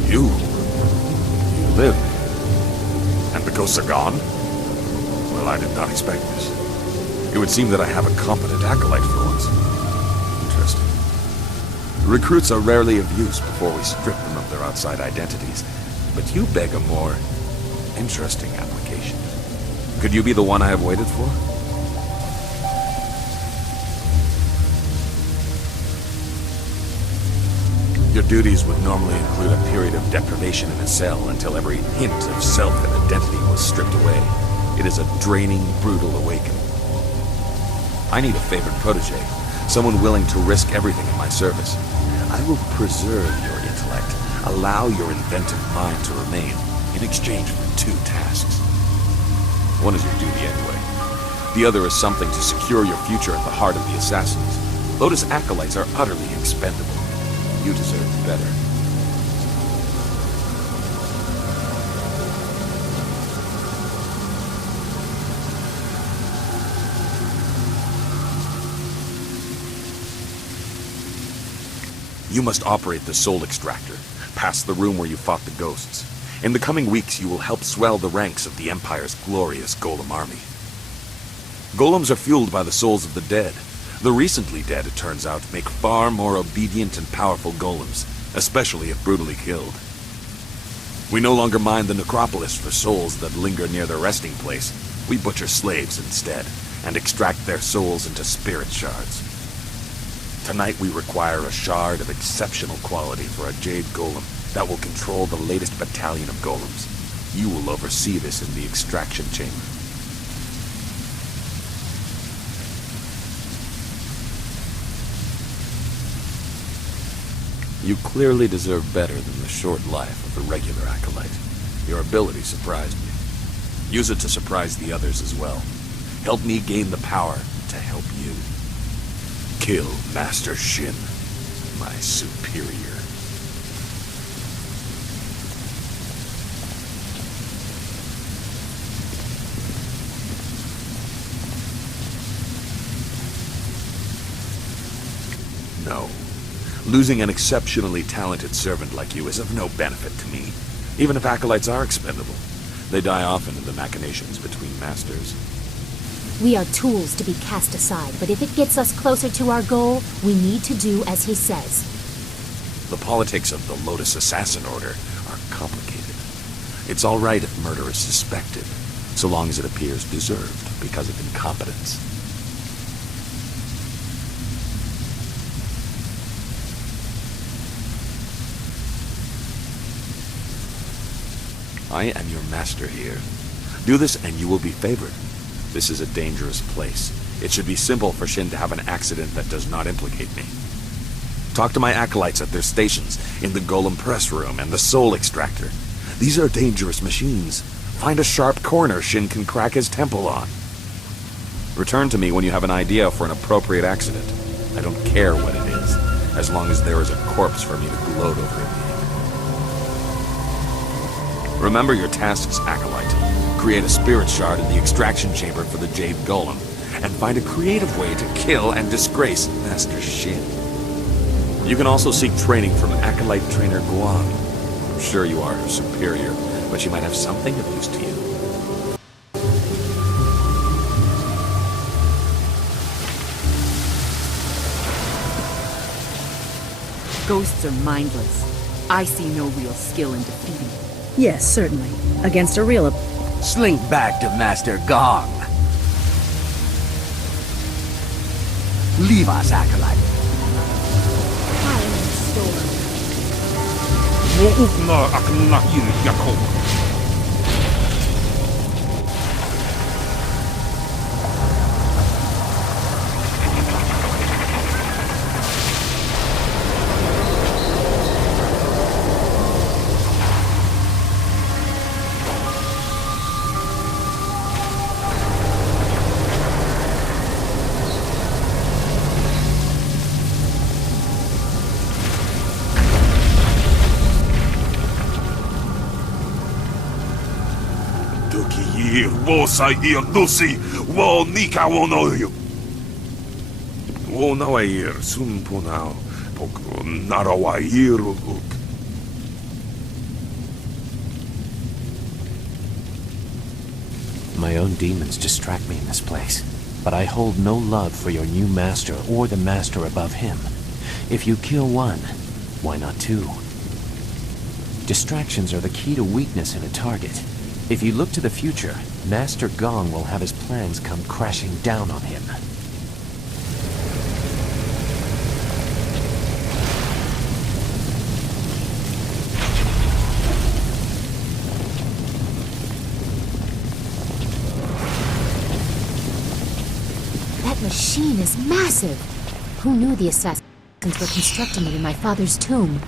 You live. And the ghosts are gone? Well, I did not expect this. It would seem that I have a competent acolyte for once. Interesting. Recruits are rarely of use before we strip them of their outside identities, but you beg a more interesting application. Could you be the one I have waited for? Your duties would normally include a period of deprivation in a cell until every hint of self and identity was stripped away. It is a draining, brutal awakening. I need a favored protege, someone willing to risk everything in my service. I will preserve your intellect, allow your inventive mind to remain, in exchange for 2 tasks. One is your duty anyway. The other is something to secure your future at the heart of the Assassins. Lotus acolytes are utterly expendable. You deserve better. You must operate the Soul Extractor, past the room where you fought the ghosts. In the coming weeks, you will help swell the ranks of the Empire's glorious Golem army. Golems are fueled by the souls of the dead. The recently dead, it turns out, make far more obedient and powerful golems, especially if brutally killed. We no longer mind the necropolis for souls that linger near their resting place. We butcher slaves instead, and extract their souls into spirit shards. Tonight we require a shard of exceptional quality for a Jade golem that will control the latest battalion of golems. You will oversee this in the extraction chamber. You clearly deserve better than the short life of a regular acolyte. Your ability surprised me. Use it to surprise the others as well. Help me gain the power to help you. Kill Master Shin, my superior. No. Losing an exceptionally talented servant like you is of no benefit to me. Even if acolytes are expendable, they die often in the machinations between masters. We are tools to be cast aside, but if it gets us closer to our goal, we need to do as he says. The politics of the Lotus Assassin Order are complicated. It's all right if murder is suspected, so long as it appears deserved because of incompetence. I am your master here. Do this and you will be favored. This is a dangerous place. It should be simple for Shin to have an accident that does not implicate me. Talk to my acolytes at their stations, in the Golem Press Room and the Soul Extractor. These are dangerous machines. Find a sharp corner Shin can crack his temple on. Return to me when you have an idea for an appropriate accident. I don't care what it is, as long as there is a corpse for me to gloat over it. Remember your tasks, Acolyte. Create a spirit shard in the extraction chamber for the Jade Golem, and find a creative way to kill and disgrace Master Shin. You can also seek training from Acolyte Trainer Guan. I'm sure you are her superior, but she might have something of use to you. Ghosts are mindless. I see no real skill in defeating them. Yes, certainly. Against a real... Slink back to Master Gong. Leave us, Acolyte. My own demons distract me in this place, but I hold no love for your new master or the master above him. If you kill one, why not two? Distractions are the key to weakness in a target. If you look to the future, Master Gong will have his plans come crashing down on him. That machine is massive! Who knew the assassins were constructing it in my father's tomb?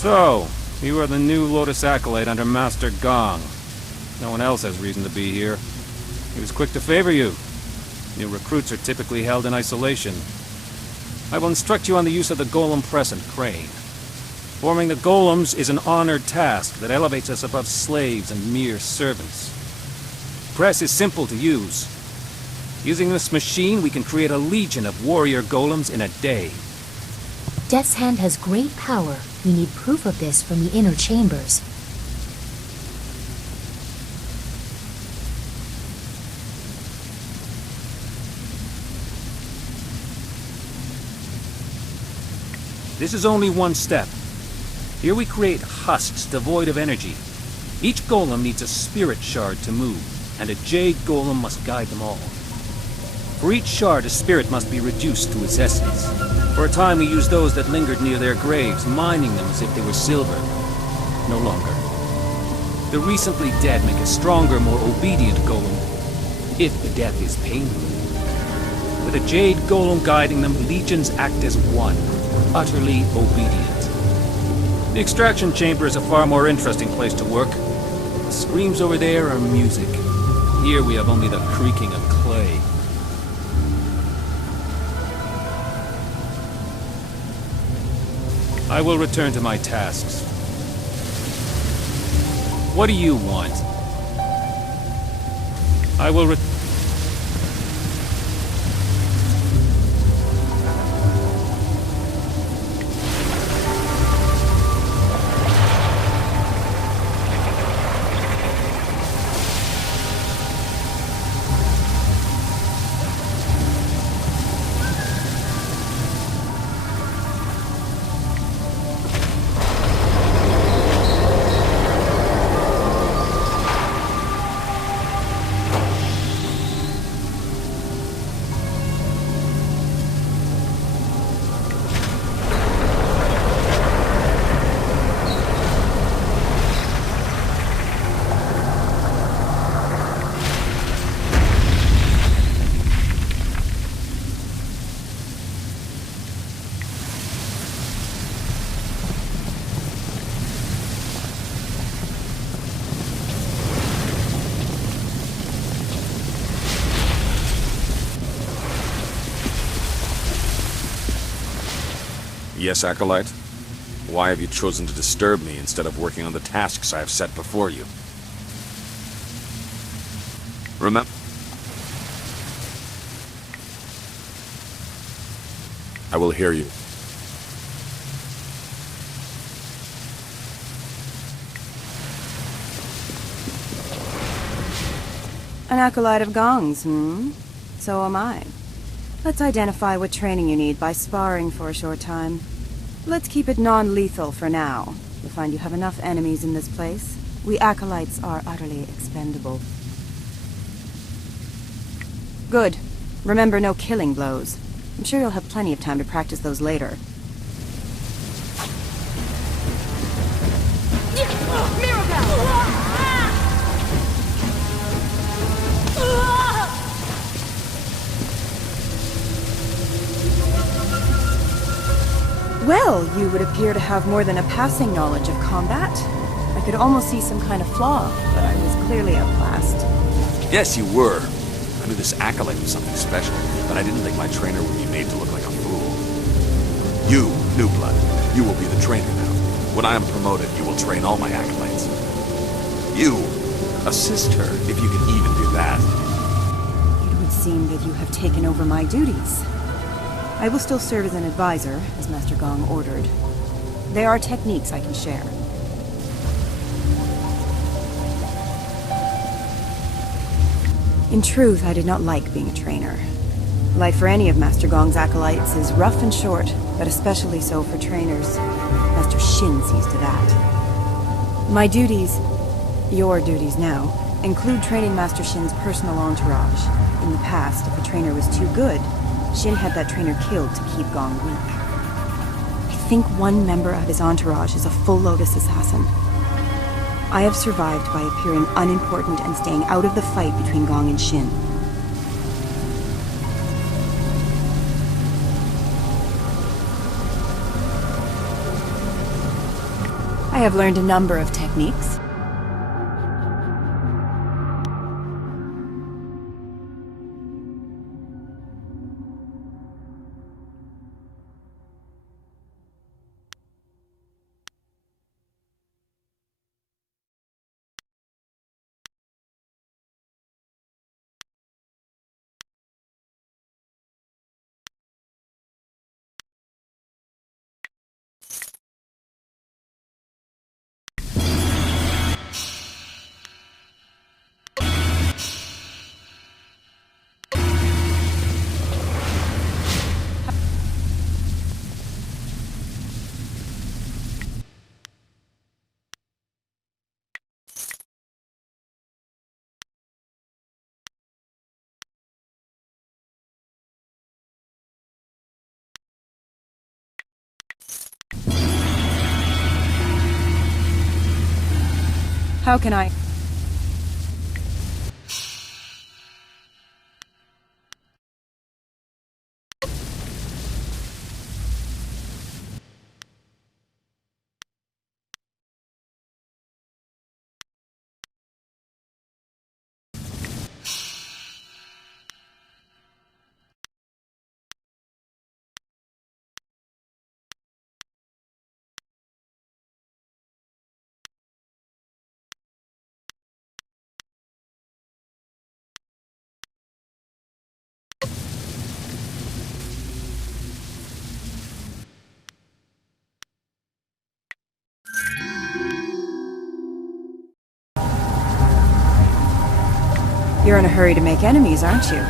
So, you are the new Lotus Acolyte under Master Gong. No one else has reason to be here. He was quick to favor you. New recruits are typically held in isolation. I will instruct you on the use of the Golem Press and Crane. Forming the Golems is an honored task that elevates us above slaves and mere servants. Press is simple to use. Using this machine, we can create a legion of warrior Golems in a day. Death's Hand has great power. We need proof of this from the inner chambers. This is only one step. Here we create husks devoid of energy. Each golem needs a spirit shard to move, and a Jade golem must guide them all. For each shard, a spirit must be reduced to its essence. For a time we used those that lingered near their graves, mining them as if they were silver. No longer. The recently dead make a stronger, more obedient golem, if the death is painful. With a Jade golem guiding them, legions act as one, utterly obedient. The extraction chamber is a far more interesting place to work. The screams over there are music. Here we have only the creaking of clay. I will return to my tasks. What do you want? I will Yes, Acolyte? Why have you chosen to disturb me instead of working on the tasks I have set before you? Remember... I will hear you. An acolyte of Gong's, hmm? So am I. Let's identify what training you need by sparring for a short time. Let's keep it non-lethal for now. You'll find you have enough enemies in this place. We acolytes are utterly expendable. Good. Remember, no killing blows. I'm sure you'll have plenty of time to practice those later. Well, you would appear to have more than a passing knowledge of combat. I could almost see some kind of flaw, but I was clearly outclassed. Yes, you were. I knew this acolyte was something special, but I didn't think my trainer would be made to look like a fool. You, New Blood, you will be the trainer now. When I am promoted, you will train all my acolytes. You, assist her, if you can even do that. It would seem that you have taken over my duties. I will still serve as an advisor, as Master Gong ordered. There are techniques I can share. In truth, I did not like being a trainer. Life for any of Master Gong's acolytes is rough and short, but especially so for trainers. Master Shin sees to that. My duties, your duties now, include training Master Shin's personal entourage. In the past, if a trainer was too good, Shin had that trainer killed to keep Gong weak. I think one member of his entourage is a full Lotus assassin. I have survived by appearing unimportant and staying out of the fight between Gong and Shin. I have learned a number of techniques. How can I... You're in a hurry to make enemies, aren't you?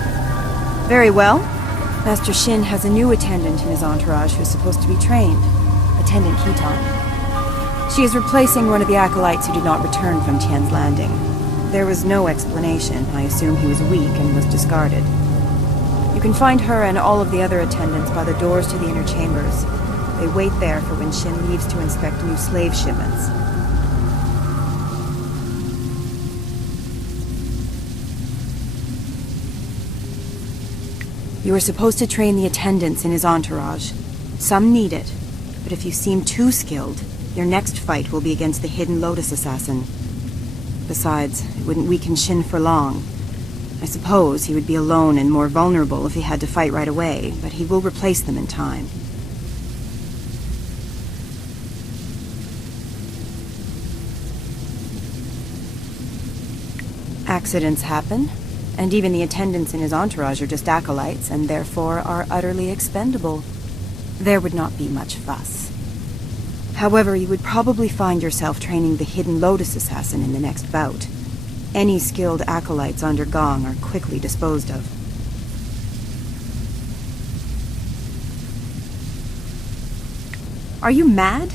Very well. Master Shin has a new attendant in his entourage who's supposed to be trained. Attendant Kitan. She is replacing one of the acolytes who did not return from Tian's Landing. There was no explanation. I assume he was weak and was discarded. You can find her and all of the other attendants by the doors to the inner chambers. They wait there for when Shin leaves to inspect new slave shipments. You are supposed to train the attendants in his entourage. Some need it, but if you seem too skilled, your next fight will be against the hidden Lotus assassin. Besides, it wouldn't weaken Shin for long. I suppose he would be alone and more vulnerable if he had to fight right away, but he will replace them in time. Accidents happen, and even the attendants in his entourage are just acolytes, and therefore are utterly expendable. There would not be much fuss. However, you would probably find yourself training the hidden Lotus assassin in the next bout. Any skilled acolytes under Gong are quickly disposed of. Are you mad?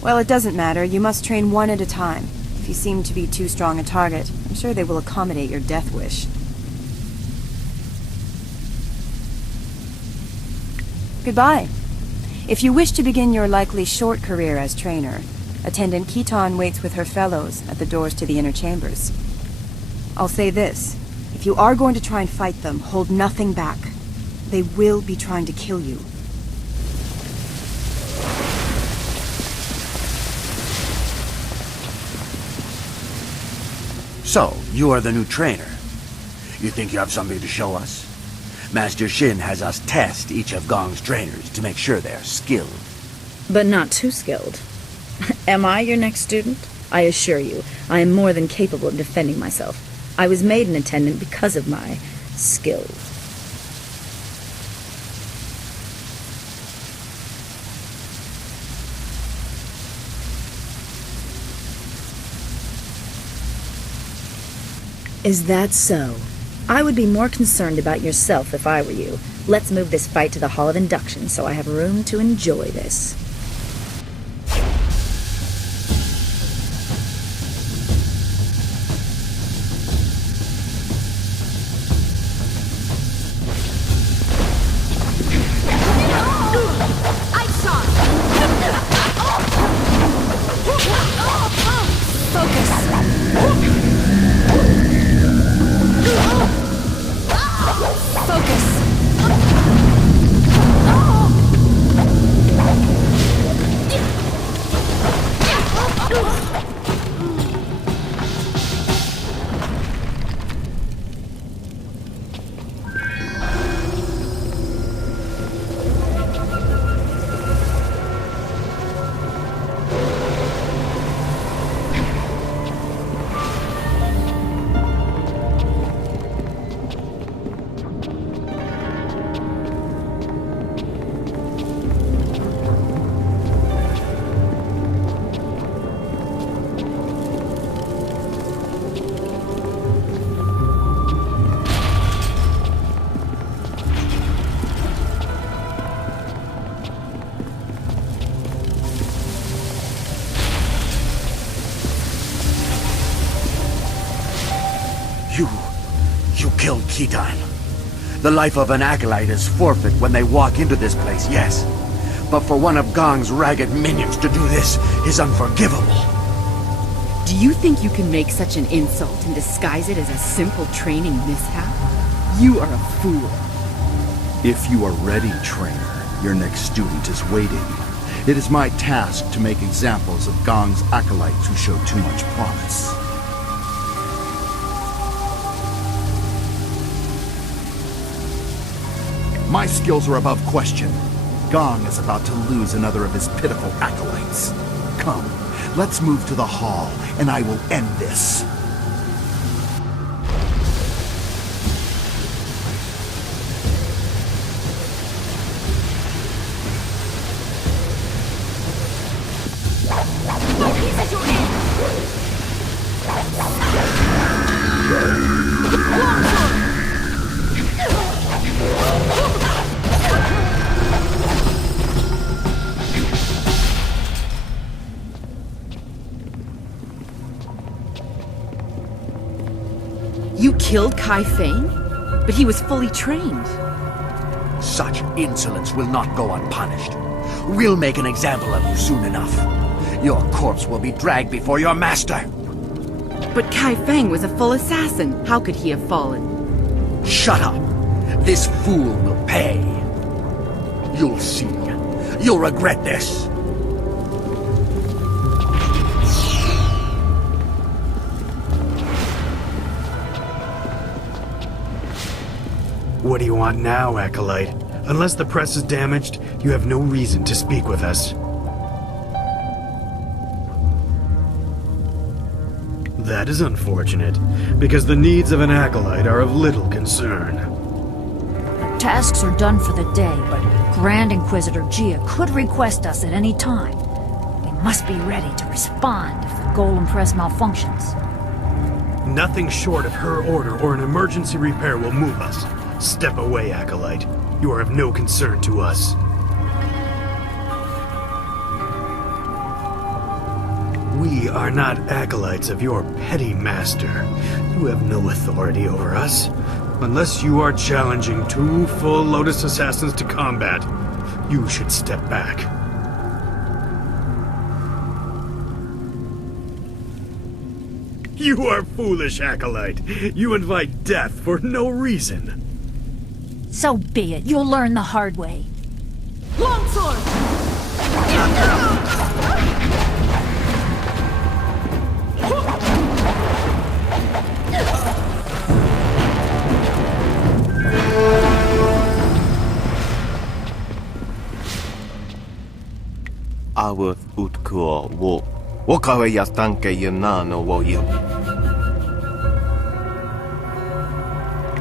Well, it doesn't matter. You must train one at a time. If you seem to be too strong a target, I'm sure they will accommodate your death wish. Goodbye. If you wish to begin your likely short career as trainer, Attendant Kitan waits with her fellows at the doors to the inner chambers. I'll say this. If you are going to try and fight them, hold nothing back. They will be trying to kill you. So, you are the new trainer. You think you have something to show us? Master Shin has us test each of Gong's trainers to make sure they're skilled. But not too skilled. Am I your next student? I assure you, I am more than capable of defending myself. I was made an attendant because of my skill. Is that so? I would be more concerned about yourself if I were you. Let's move this fight to the Hall of Induction so I have room to enjoy this. You killed Kitan. The life of an acolyte is forfeit when they walk into this place, yes. But for one of Gong's ragged minions to do this is unforgivable. Do you think you can make such an insult and disguise it as a simple training mishap? You are a fool. If you are ready, trainer, your next student is waiting. It is my task to make examples of Gong's acolytes who show too much promise. My skills are above question. Gong is about to lose another of his pitiful acolytes. Come, let's move to the hall, and I will end this. What pieces you in? killed Kai Feng? But he was fully trained. Such insolence will not go unpunished. We'll make an example of you soon enough. Your corpse will be dragged before your master. But Kai Feng was a full assassin. How could he have fallen? Shut up! This fool will pay. You'll see. You'll regret this. What do you want now, Acolyte? Unless the press is damaged, you have no reason to speak with us. That is unfortunate, because the needs of an Acolyte are of little concern. Tasks are done for the day, but Grand Inquisitor Gia could request us at any time. We must be ready to respond if the Golem Press malfunctions. Nothing short of her order or an emergency repair will move us. Step away, Acolyte. You are of no concern to us. We are not acolytes of your petty master. You have no authority over us. Unless you are challenging 2 full Lotus assassins to combat, you should step back. You are foolish, Acolyte. You invite death for no reason. So be it. You'll learn the hard way. Longsword! Aworth utkur wo wakawe yastanke yanano wo yo.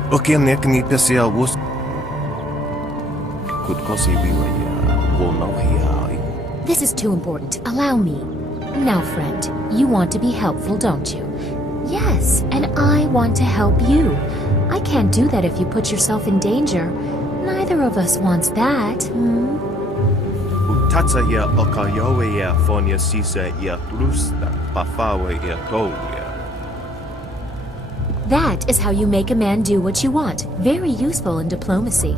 Okianek ni pesia wus could kosi biwa wo no hiai. This is too important. Allow me. Now, friend, you want to be helpful, don't you? Yes, and I want to help you. I can't do that if you put yourself in danger. Neither of us wants that, Tatsa ya okayowe ya fonia sisa ya trusta pafawe ya toya. That is how you make a man do what you want. Very useful in diplomacy.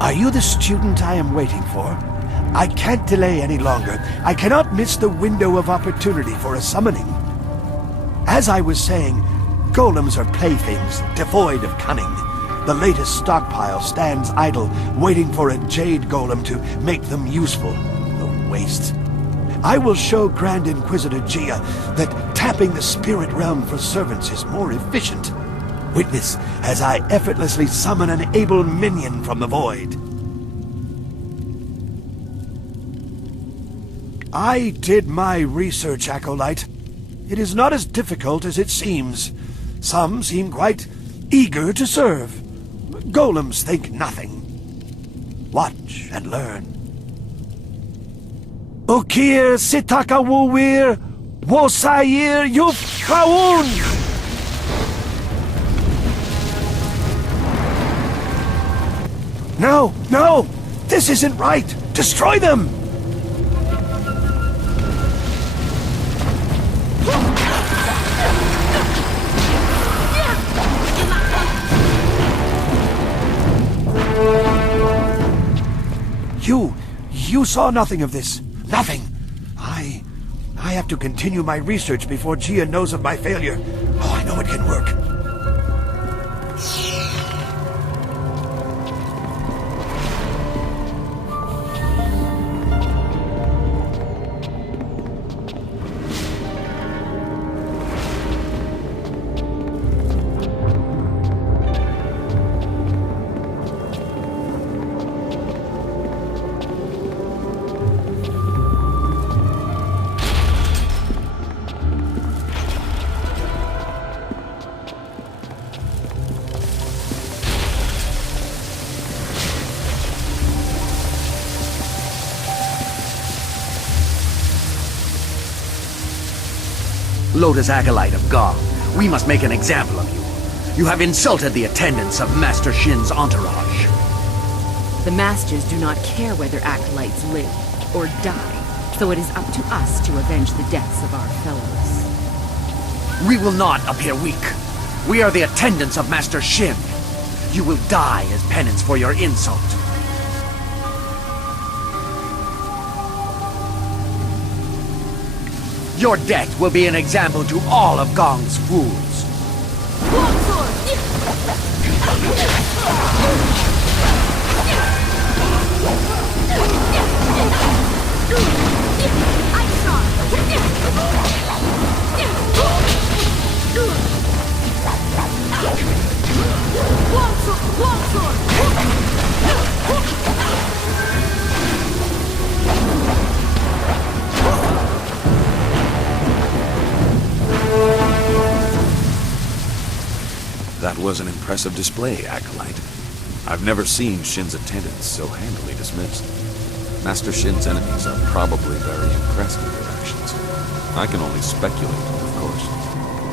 Are you the student I am waiting for? I can't delay any longer. I cannot miss the window of opportunity for a summoning. As I was saying, golems are playthings, devoid of cunning. The latest stockpile stands idle, waiting for a Jade golem to make them useful. A waste. I will show Grand Inquisitor Gia that tapping the spirit realm for servants is more efficient. Witness as I effortlessly summon an able minion from the void. I did my research, Acolyte. It is not as difficult as it seems. Some seem quite eager to serve. Golems think nothing. Watch and learn. Ukir sitaka wuwir, wosayir yuf kaun! No! No! This isn't right! Destroy them! You saw nothing of this. Nothing. I have to continue my research before Gia knows of my failure. Oh, I know it can work. Lotus Acolyte of Gong, we must make an example of you. You have insulted the attendants of Master Shin's entourage. The Masters do not care whether acolytes live or die, so it is up to us to avenge the deaths of our fellows. We will not appear weak. We are the attendants of Master Shin. You will die as penance for your insult. Your death will be an example to all of Gong's fools. That was an impressive display, Acolyte. I've never seen Shin's attendants so handily dismissed. Master Shin's enemies are probably very impressed with your actions. I can only speculate, of course.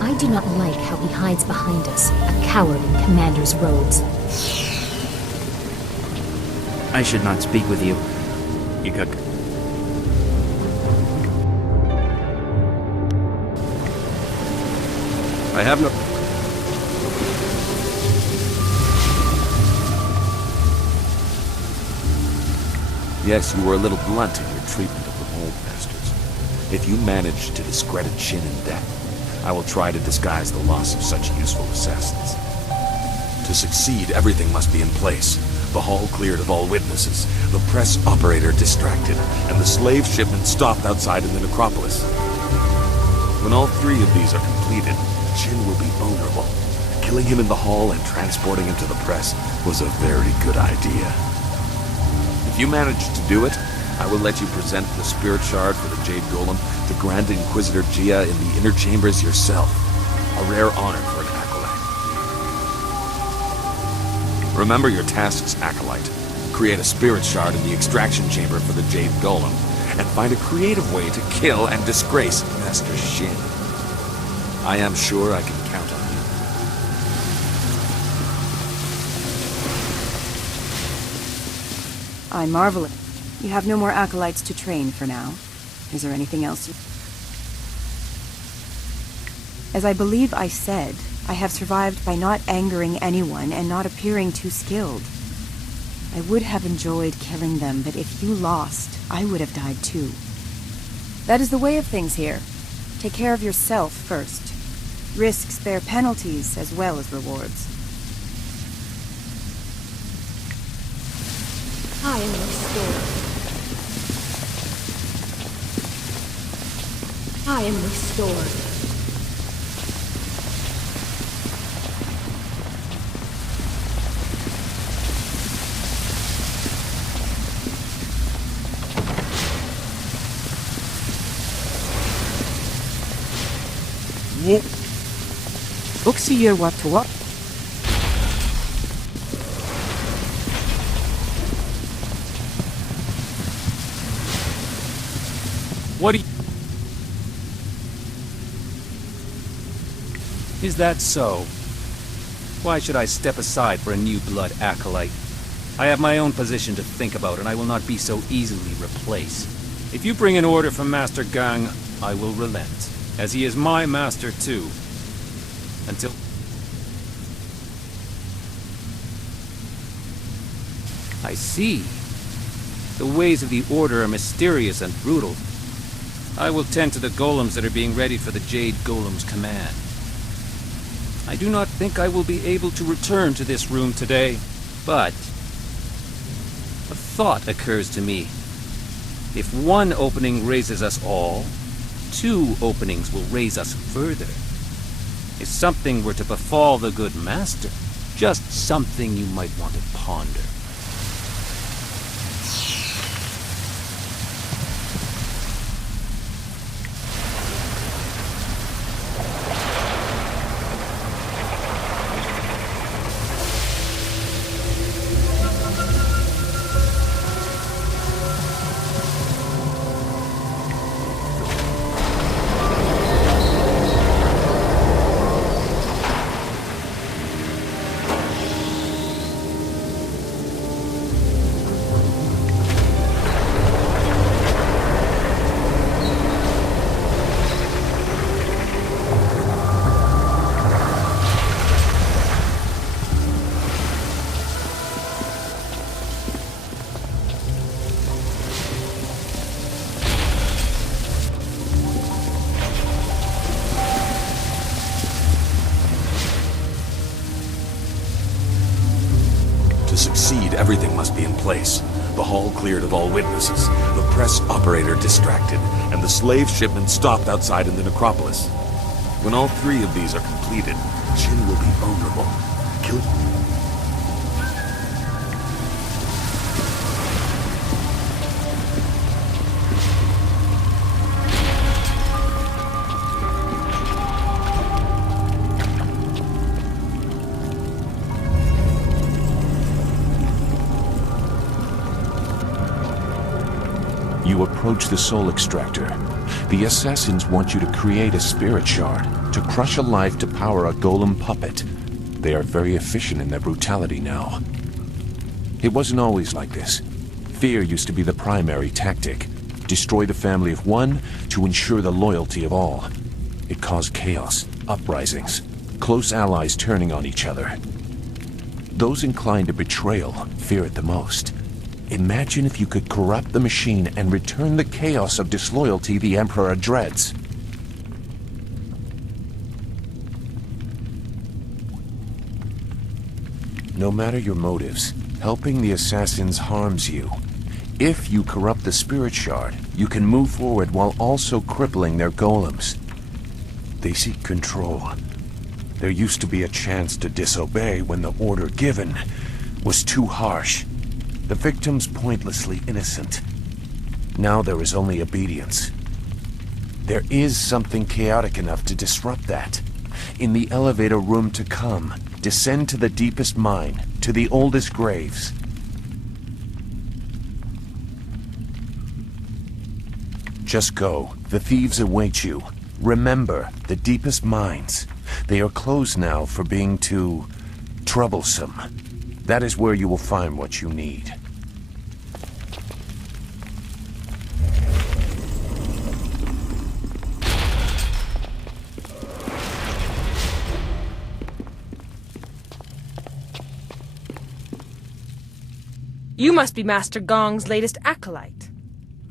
I do not like how he hides behind us, a coward in Commander's robes. I should not speak with you. I have no... Yes, you were a little blunt in your treatment of the Mold Masters. If you manage to discredit Shin in death, I will try to disguise the loss of such useful assassins. To succeed, everything must be in place. The hall cleared of all witnesses, the press operator distracted, and the slave shipment stopped outside in the necropolis. When all three of these are completed, Shin will be vulnerable. Killing him in the hall and transporting him to the press was a very good idea. If you manage to do it, I will let you present the Spirit Shard for the Jade Golem to Grand Inquisitor Jia in the inner chambers yourself. A rare honor for an Acolyte. Remember your tasks, Acolyte. Create a Spirit Shard in the extraction chamber for the Jade Golem, and find a creative way to kill and disgrace Master Shin. I am sure I can count on you. I marvel at it. You have no more acolytes to train for now. Is there anything else you... As I believe I said, I have survived by not angering anyone and not appearing too skilled. I would have enjoyed killing them, but if you lost, I would have died too. That is the way of things here. Take care of yourself first. Risks bear penalties as well as rewards. I am restored. I am restored. Oksiyer what? What do you... Is that so? Why should I step aside for a new blood acolyte? I have my own position to think about, and I will not be so easily replaced. If you bring an order from Master Gang, I will relent, as he is my master too. Until... I see. The ways of the Order are mysterious and brutal. I will tend to the golems that are being readied for the Jade Golem's command. I do not think I will be able to return to this room today, but a thought occurs to me. If one opening raises us all, 2 openings will raise us further. If something were to befall the good master, just something you might want to ponder. succeed, everything must be in place. The hall cleared of all witnesses, the press operator distracted, and the slave shipment stopped outside in the necropolis. When all three of these are completed, Shin will be vulnerable. Kill... You approach the soul extractor. The assassins want you to create a spirit shard, to crush a life to power a golem puppet. They are very efficient in their brutality now. It wasn't always like this. Fear used to be the primary tactic. Destroy the family of one to ensure the loyalty of all. It caused chaos, uprisings, close allies turning on each other. Those inclined to betrayal fear it the most. Imagine if you could corrupt the machine and return the chaos of disloyalty the Emperor dreads. No matter your motives, helping the assassins harms you. If you corrupt the spirit shard, you can move forward while also crippling their golems. They seek control. There used to be a chance to disobey when the order given was too harsh. The victim's pointlessly innocent. Now there is only obedience. There is something chaotic enough to disrupt that. In the elevator room to come, descend to the deepest mine, to the oldest graves. Just go. The thieves await you. Remember, the deepest mines. They are closed now for being too troublesome. That is where you will find what you need. You must be Master Gong's latest acolyte.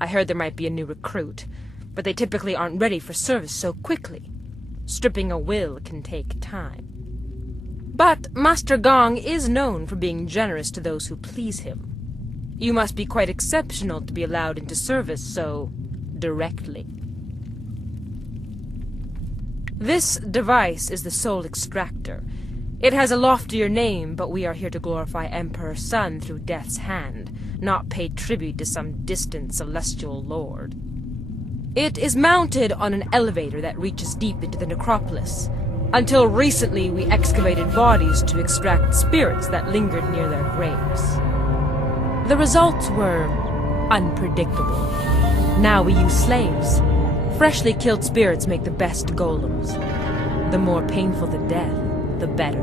I heard there might be a new recruit, but they typically aren't ready for service so quickly. Stripping a will can take time. But Master Gong is known for being generous to those who please him. You must be quite exceptional to be allowed into service so directly. This device is the Soul Extractor. It has a loftier name, but we are here to glorify Emperor Sun through Death's Hand, not pay tribute to some distant celestial lord. It is mounted on an elevator that reaches deep into the necropolis. Until recently, we excavated bodies to extract spirits that lingered near their graves. The results were unpredictable. Now we use slaves. Freshly killed spirits make the best golems. The more painful the death, the better.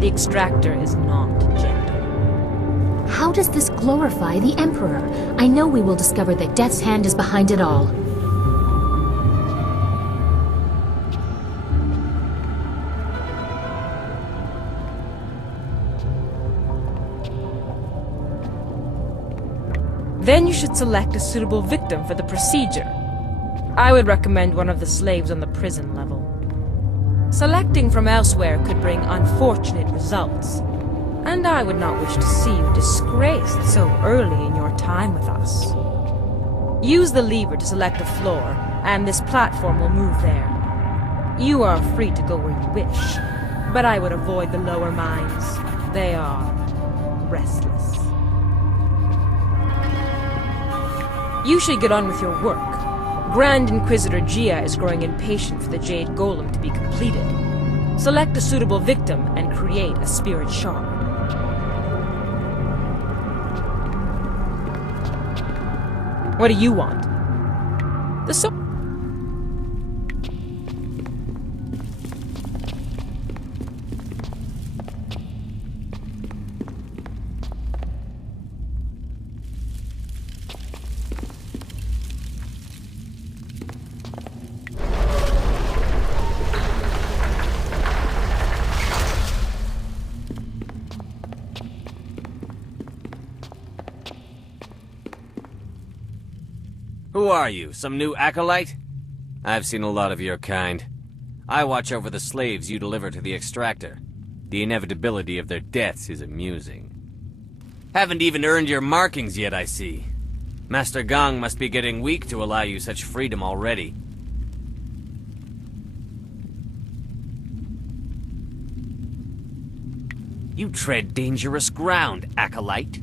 The extractor is not gentle. How does this glorify the Emperor? I know we will discover that Death's Hand is behind it all. Then you should select a suitable victim for the procedure. I would recommend one of the slaves on the prison level. Selecting from elsewhere could bring unfortunate results, and I would not wish to see you disgraced so early in your time with us. Use the lever to select a floor, and this platform will move there. You are free to go where you wish, but I would avoid the lower mines. They are restless. You should get on with your work. Grand Inquisitor Gia is growing impatient for the Jade Golem to be completed. Select a suitable victim and create a spirit shard. What do you want? The soul. Who are you, some new acolyte? I've seen a lot of your kind. I watch over the slaves you deliver to the extractor. The inevitability of their deaths is amusing. Haven't even earned your markings yet, I see. Master Gong must be getting weak to allow you such freedom already. You tread dangerous ground, Acolyte.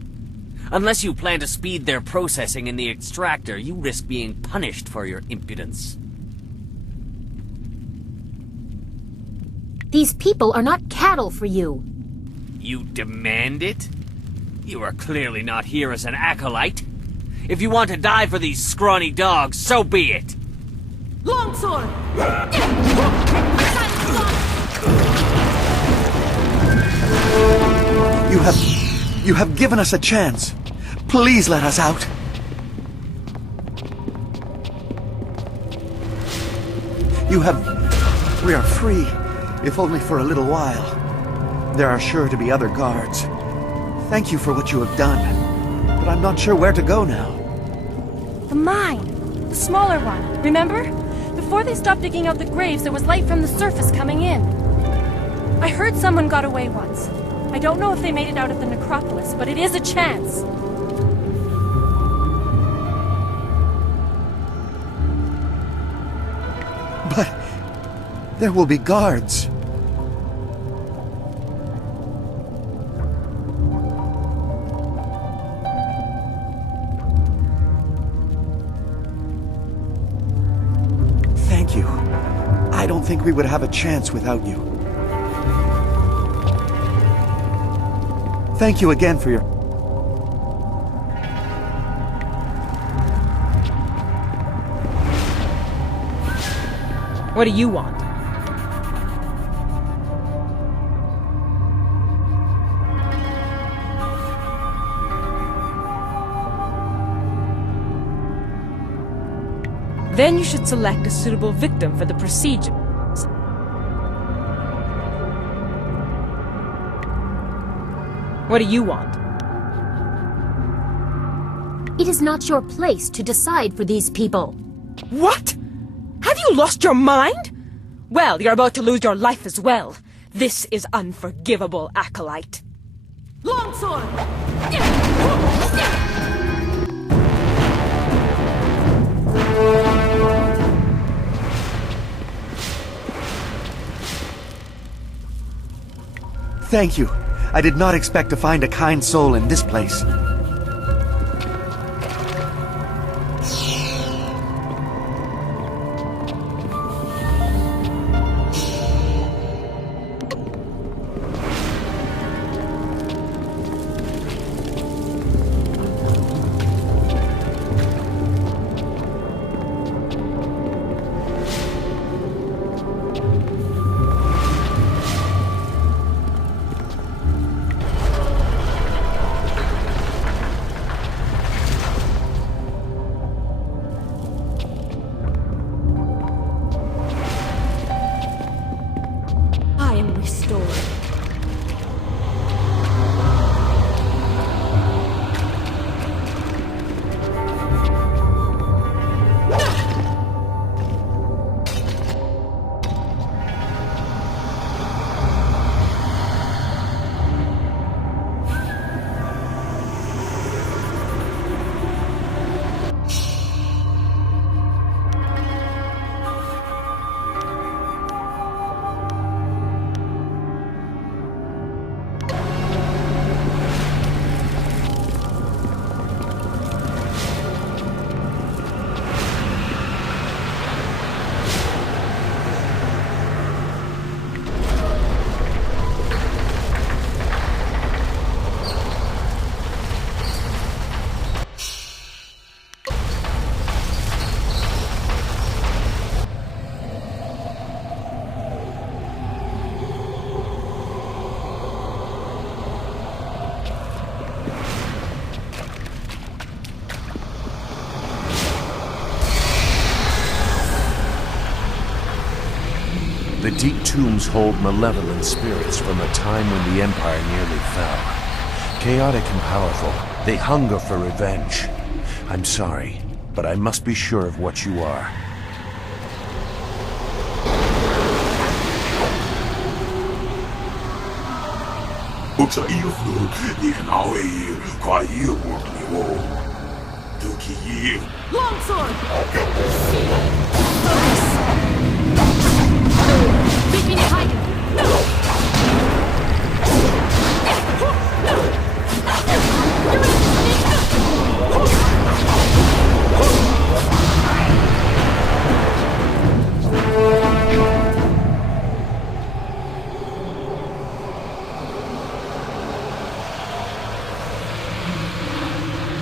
Unless you plan to speed their processing in the extractor, you risk being punished for your impudence. These people are not cattle for you. You demand it? You are clearly not here as an acolyte. If you want to die for these scrawny dogs, so be it. Longsword! You have given us a chance. Please let us out. We are free, if only for a little while. There are sure to be other guards. Thank you for what you have done, but I'm not sure where to go now. The mine. The smaller one. Remember? Before they stopped digging out the graves, there was light from the surface coming in. I heard someone got away once. I don't know if they made it out of the necropolis, but it is a chance. But there will be guards. Thank you. I don't think we would have a chance without you. Thank you again for your... What do you want? Then you should select a suitable victim for the procedure. What do you want? It is not your place to decide for these people. What? Have you lost your mind? Well, you're about to lose your life as well. This is unforgivable, Acolyte. Longsword! Thank you. I did not expect to find a kind soul in this place. The deep tombs hold malevolent spirits from a time when the Empire nearly fell. Chaotic and powerful, they hunger for revenge. I'm sorry, but I must be sure of what you are. Longsword! Keep me hiding!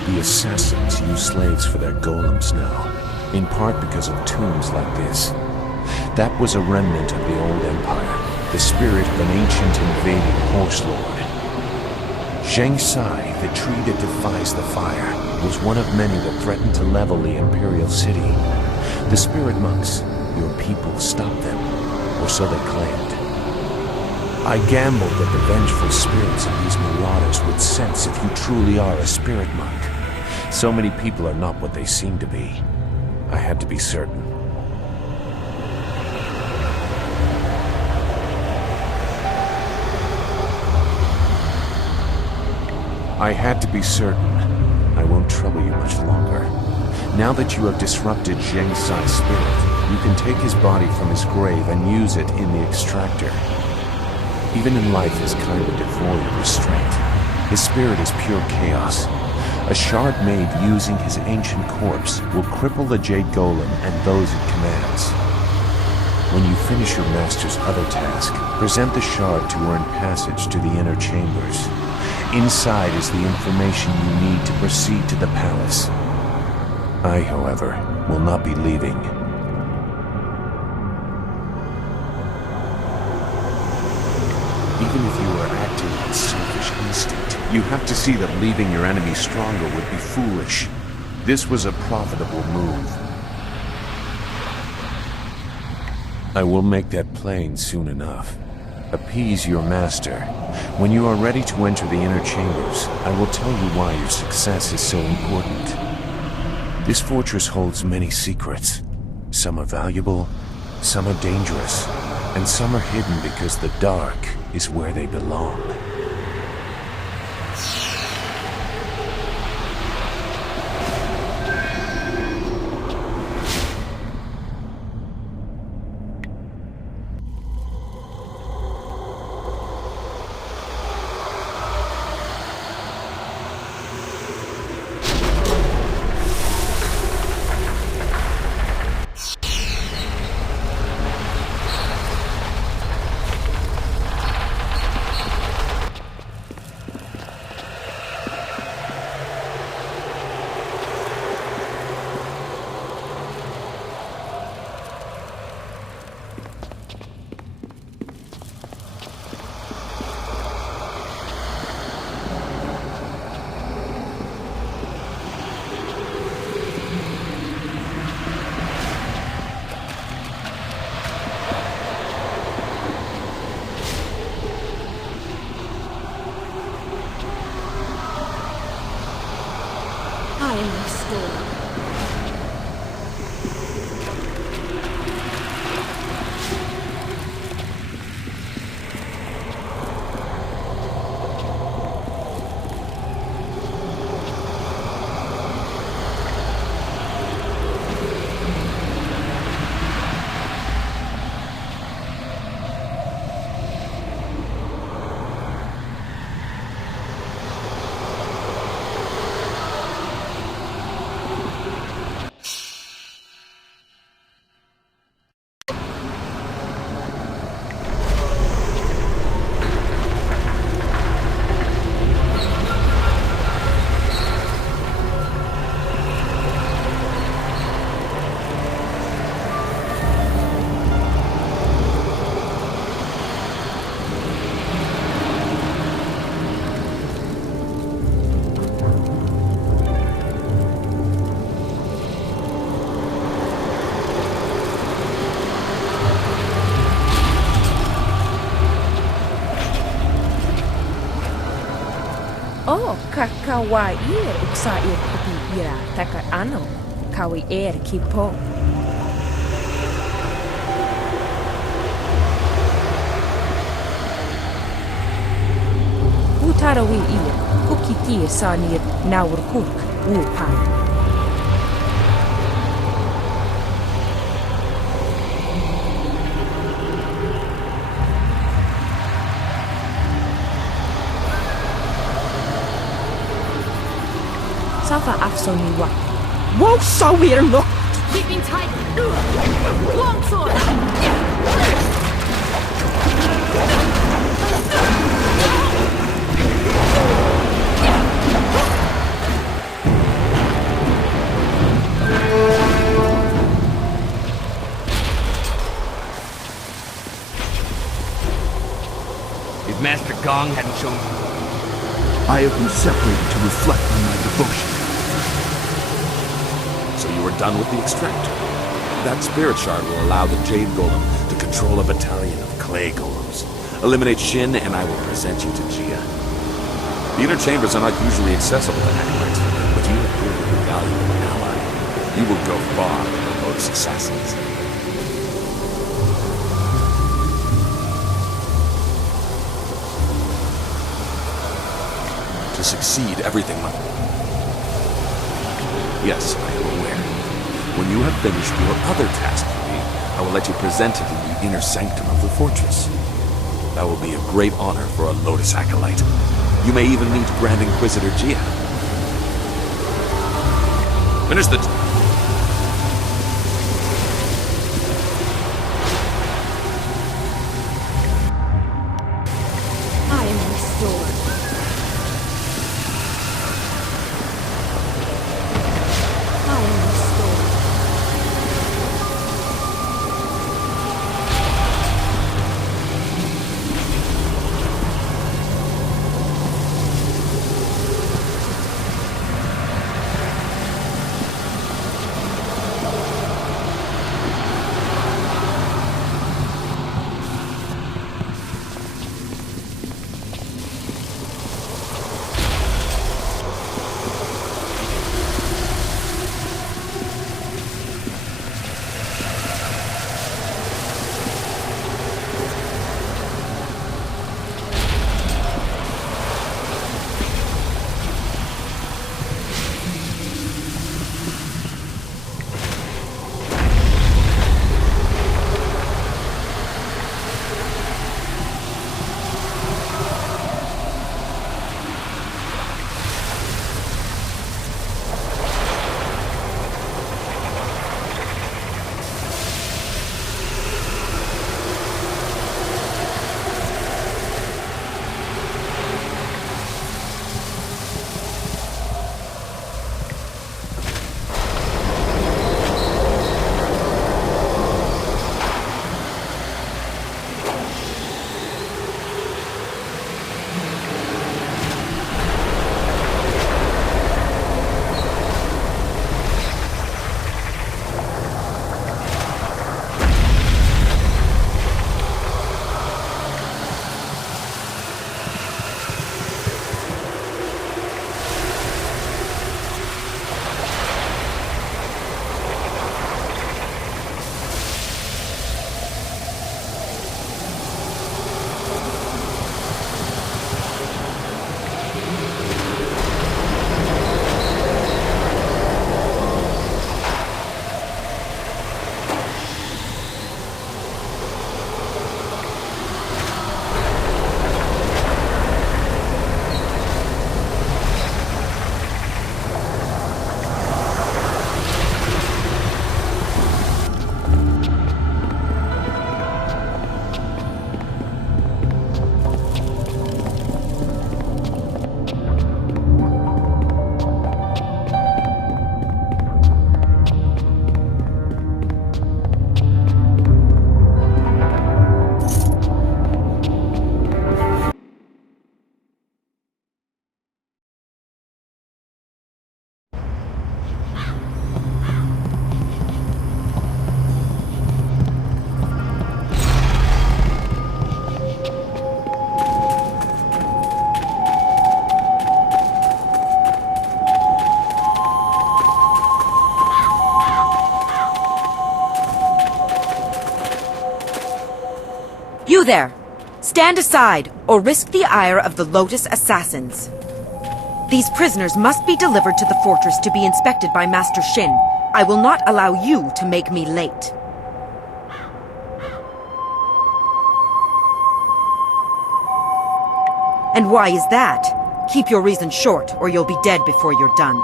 The assassins use slaves for their golems now, in part because of tombs like this. That was a remnant of the old empire, the spirit of an ancient invading horse lord. Zheng Sai, the tree that defies the fire, was one of many that threatened to level the imperial city. The spirit monks, your people, stopped them, or so they claimed. I gambled that the vengeful spirits of these marauders would sense if you truly are a spirit monk. So many people are not what they seem to be. I had to be certain. I had to be certain. I won't trouble you much longer. Now that you have disrupted Zheng Sai's spirit, you can take his body from his grave and use it in the extractor. Even in life is kind of devoid of restraint. His spirit is pure chaos. A shard made using his ancient corpse will cripple the Jade Golem and those it commands. When you finish your master's other task, present the shard to earn passage to the inner chambers. Inside is the information you need to proceed to the palace. I, however, will not be leaving. Even if you are acting on selfish instinct, you have to see that leaving your enemy stronger would be foolish. This was a profitable move. I will make that plain soon enough. Appease your master. When you are ready to enter the inner chambers, I will tell you why your success is so important. This fortress holds many secrets. Some are valuable, some are dangerous, and some are hidden because the dark is where they belong. I am restored. Oh, kawaii uksair puti ira taka ano, kawi air kipo. Tarawi ia, kukiki sanir naurkuk upan. Safa afsoniwa. Wow, so we're look. Keeping tight. Longsword. If Master Gong hadn't shown... I have been separated to reflect on my devotion. So you are done with the extractor. That spirit shard will allow the Jade Golem to control a battalion of clay golems. Eliminate Shin and I will present you to Gia. The inner chambers are not usually accessible to acolytes, but you have proven a valuable ally. You will go far with the Lotus Assassins. To succeed, everything must... Yes, I am aware. When you have finished your other task for me, I will let you present it in the inner sanctum of the fortress. That will be a great honor for a Lotus Acolyte. You may even meet Grand Inquisitor Gia. Finish the... I am restored. I am restored. You there! Stand aside, or risk the ire of the Lotus Assassins. These prisoners must be delivered to the fortress to be inspected by Master Shin. I will not allow you to make me late. And why is that? Keep your reason short, or you'll be dead before you're done.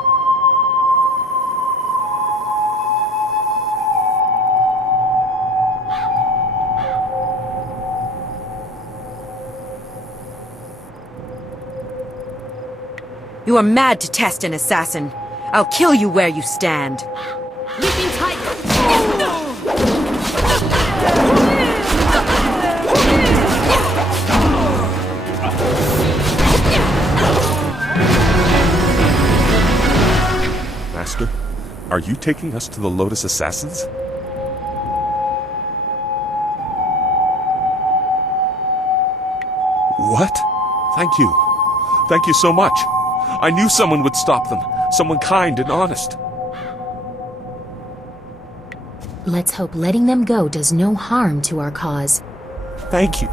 You are mad to test an assassin. I'll kill you where you stand. Leaping tight! Master, are you taking us to the Lotus Assassins? What? Thank you. Thank you so much. I knew someone would stop them. Someone kind and honest. Let's hope letting them go does no harm to our cause. Thank you.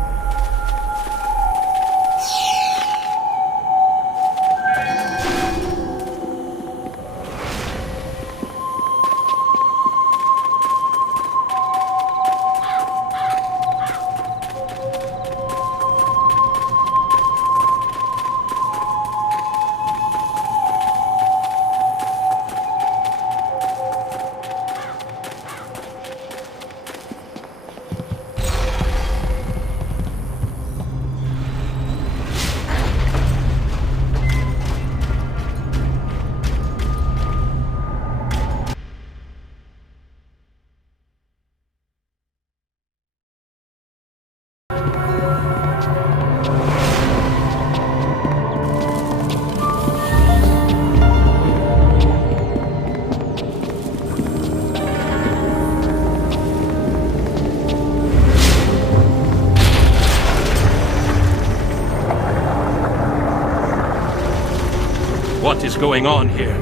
What is going on here?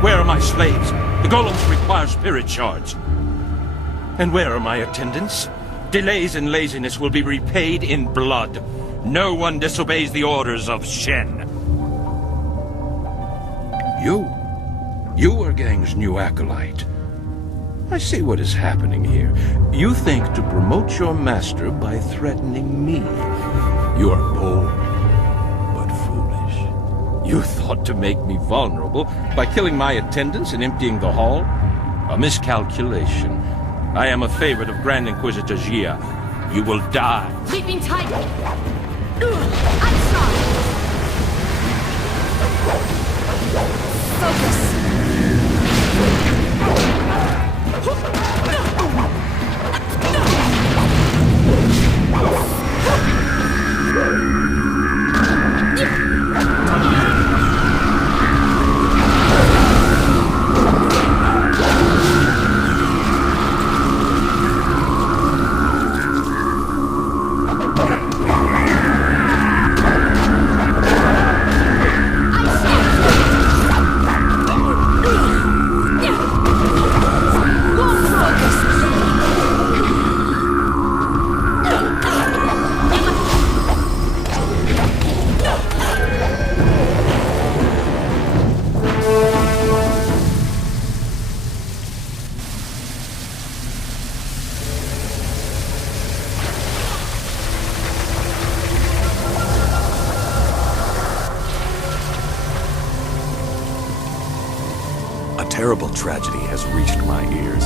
Where are my slaves? The golems require spirit shards. And where are my attendants? Delays and laziness will be repaid in blood. No one disobeys the orders of Shen. You are Gang's new acolyte. I see what is happening here. You think to promote your master by threatening me. You are bold, but foolish. You thought to make me vulnerable by killing my attendants and emptying the hall? A miscalculation. I am a favorite of Grand Inquisitor Jia. You will die. Leaping tiger! I'm sorry! Focus! A terrible tragedy has reached my ears.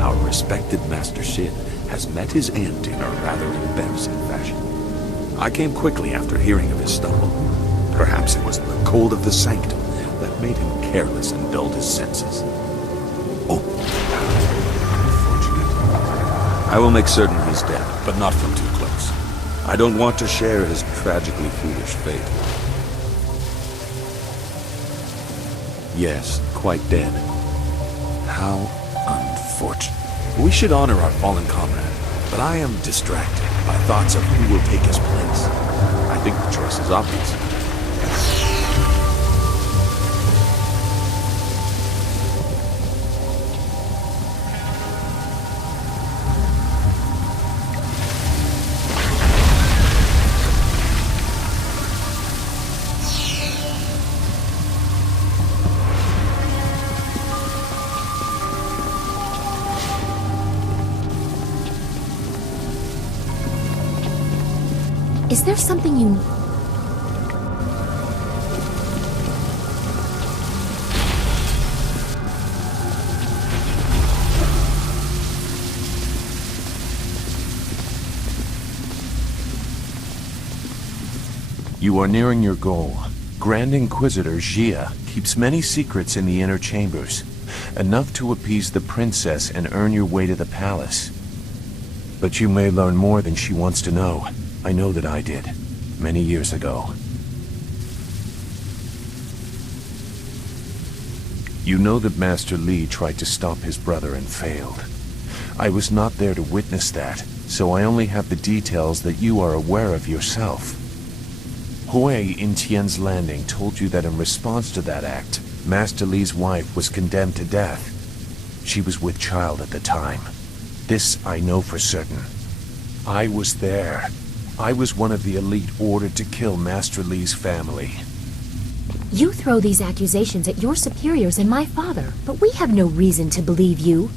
Our respected Master Shin has met his end in a rather embarrassing fashion. I came quickly after hearing of his stumble. Perhaps it was the cold of the sanctum that made him careless and dulled his senses. Oh, unfortunate. I will make certain he's dead, but not from too close. I don't want to share his tragically foolish fate. Yes, quite dead. How unfortunate. We should honor our fallen comrade, but I am distracted by thoughts of who will take his place. I think the choice is obvious. Is there something you... You are nearing your goal. Grand Inquisitor Jia keeps many secrets in the inner chambers, enough to appease the princess and earn your way to the palace. But you may learn more than she wants to know. I know that I did, many years ago. You know that Master Li tried to stop his brother and failed. I was not there to witness that, so I only have the details that you are aware of yourself. Hui in Tian's Landing told you that in response to that act, Master Li's wife was condemned to death. She was with child at the time. This I know for certain. I was there. I was one of the elite ordered to kill Master Li's family. You throw these accusations at your superiors and my father, but we have no reason to believe you.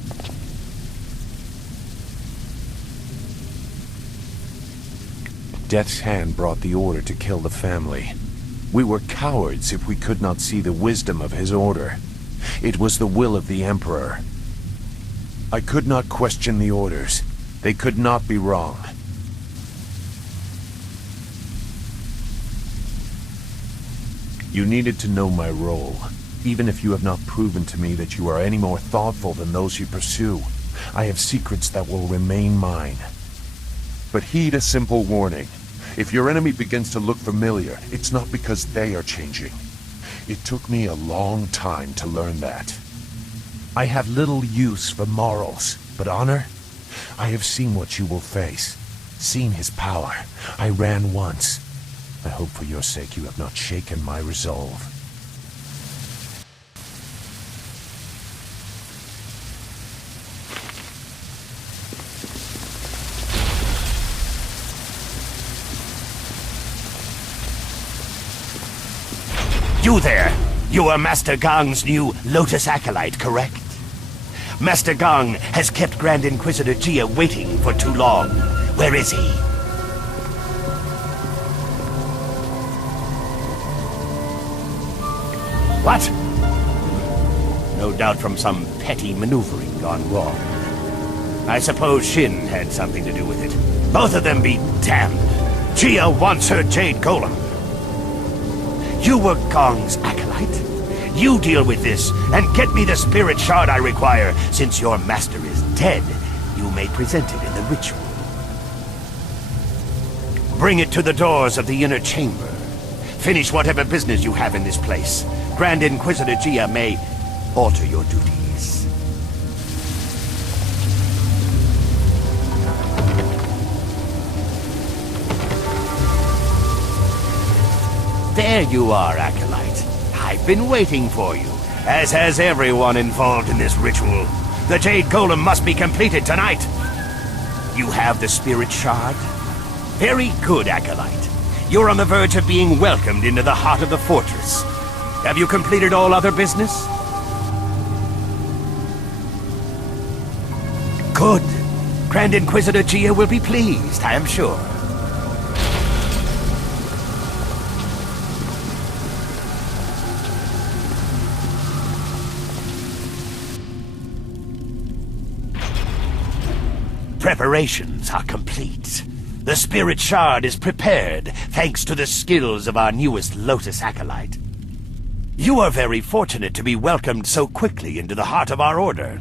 Death's hand brought the order to kill the family. We were cowards if we could not see the wisdom of his order. It was the will of the Emperor. I could not question the orders. They could not be wrong. You needed to know my role, even if you have not proven to me that you are any more thoughtful than those you pursue. I have secrets that will remain mine. But heed a simple warning. If your enemy begins to look familiar, it's not because they are changing. It took me a long time to learn that. I have little use for morals, but honor? I have seen what you will face. Seen his power. I ran once. I hope for your sake you have not shaken my resolve. You there! You are Master Gong's new Lotus Acolyte, correct? Master Gong has kept Grand Inquisitor Jia waiting for too long. Where is he? What? No doubt from some petty maneuvering gone wrong. I suppose Shin had something to do with it. Both of them be damned. Jia wants her Jade Golem. You were Gong's acolyte? You deal with this, and get me the spirit shard I require. Since your master is dead, you may present it in the ritual. Bring it to the doors of the inner chamber. Finish whatever business you have in this place. Grand Inquisitor Jia may alter your duties. There you are, Acolyte. I've been waiting for you, as has everyone involved in this ritual. The Jade Golem must be completed tonight. You have the Spirit Shard? Very good, Acolyte. You're on the verge of being welcomed into the heart of the fortress. Have you completed all other business? Good. Grand Inquisitor Jia will be pleased, I am sure. Preparations are complete. The Spirit Shard is prepared, thanks to the skills of our newest Lotus Acolyte. You are very fortunate to be welcomed so quickly into the heart of our order.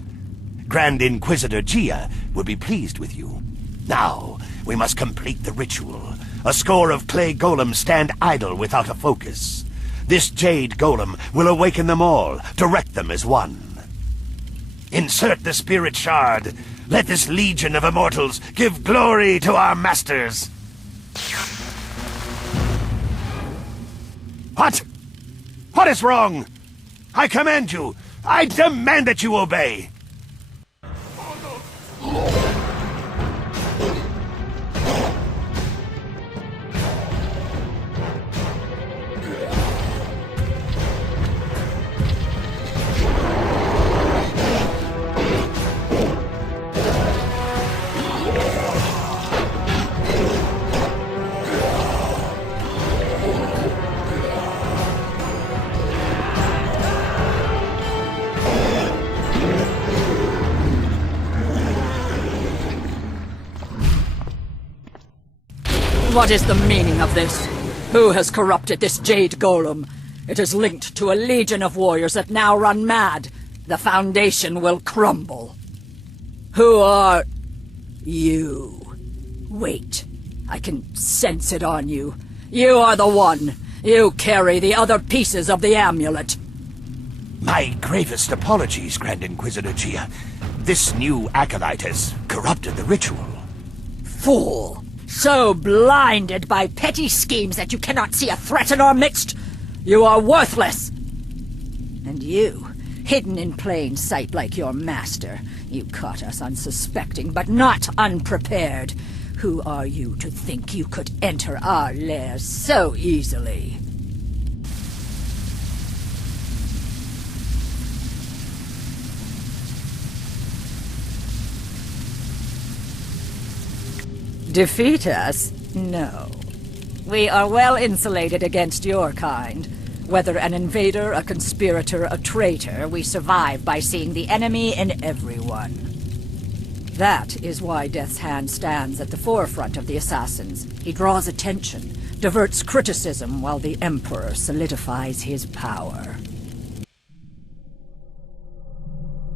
Grand Inquisitor Jia will be pleased with you. Now, we must complete the ritual. A score of clay golems stand idle without a focus. This Jade Golem will awaken them all, direct them as one. Insert the Spirit Shard. Let this legion of immortals give glory to our masters! What? What is wrong? I command you! I demand that you obey! What is the meaning of this? Who has corrupted this Jade Golem? It is linked to a legion of warriors that now run mad. The Foundation will crumble. Who are... you? Wait. I can sense it on you. You are the one. You carry the other pieces of the amulet. My gravest apologies, Grand Inquisitor Gia. This new acolyte has corrupted the ritual. Fool! So blinded by petty schemes that you cannot see a threat in our midst? You are worthless! And you, hidden in plain sight like your master, you caught us unsuspecting but not unprepared. Who are you to think you could enter our lair so easily? Defeat us? No. We are well insulated against your kind. Whether an invader, a conspirator, a traitor, we survive by seeing the enemy in everyone. That is why Death's Hand stands at the forefront of the Assassins. He draws attention, diverts criticism, while the Emperor solidifies his power.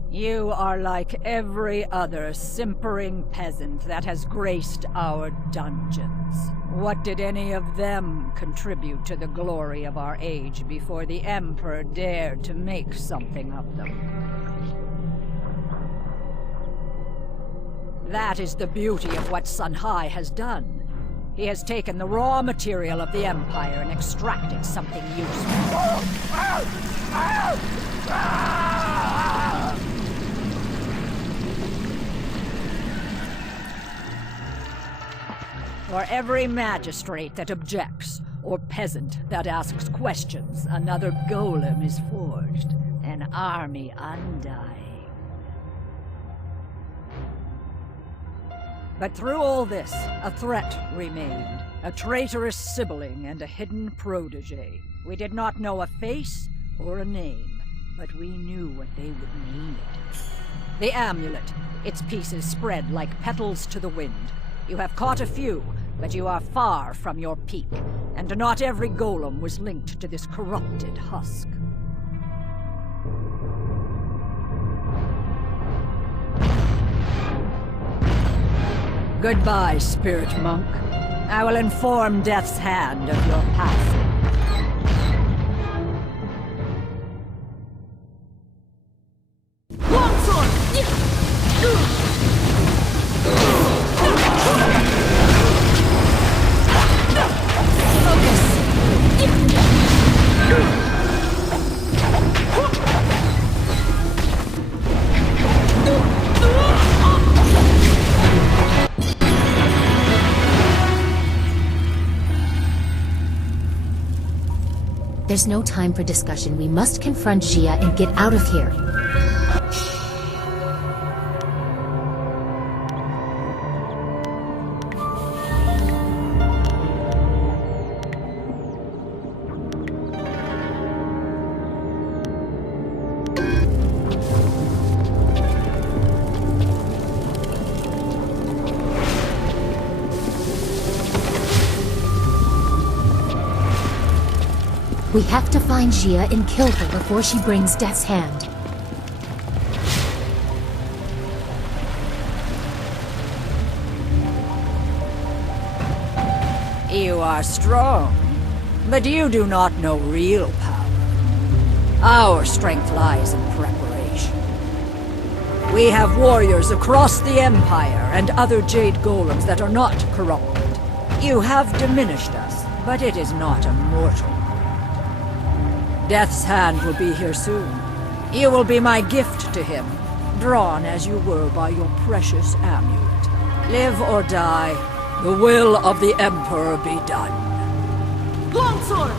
You are like every other simpering peasant that has graced our dungeons. What did any of them contribute to the glory of our age before the Emperor dared to make something of them? That is the beauty of what Sun Hai has done. He has taken the raw material of the Empire and extracted something useful. For every magistrate that objects, or peasant that asks questions, another golem is forged, an army undying. But through all this, a threat remained. A traitorous sibling and a hidden protege. We did not know a face or a name, but we knew what they would need. The amulet, its pieces spread like petals to the wind. You have caught a few, but you are far from your peak, and not every golem was linked to this corrupted husk. Goodbye, Spirit Monk. I will inform Death's Hand of your passing. There's no time for discussion. We must confront Gia and get out of here. We have to find Gia and kill her before she brings Death's Hand. You are strong, but you do not know real power. Our strength lies in preparation. We have warriors across the Empire and other Jade Golems that are not corrupted. You have diminished us, but it is not a mortal. Death's Hand will be here soon. You will be my gift to him, drawn as you were by your precious amulet. Live or die, the will of the Emperor be done. Longsword!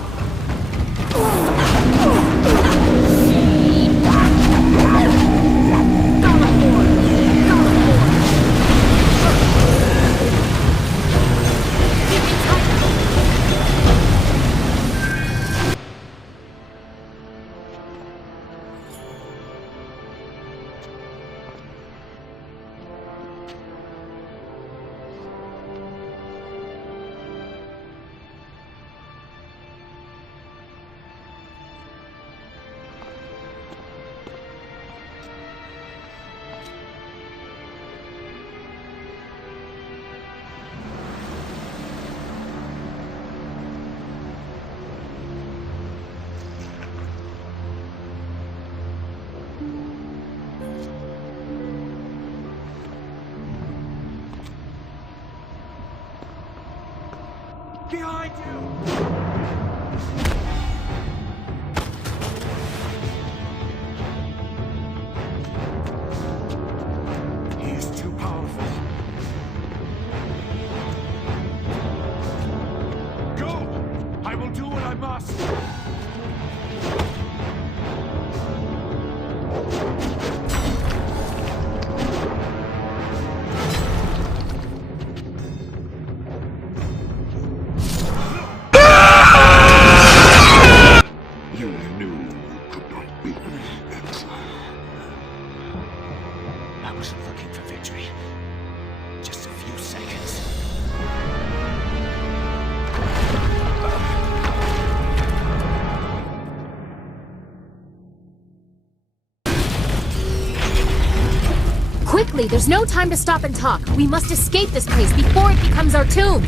Quickly, there's no time to stop and talk. We must escape this place before it becomes our tomb.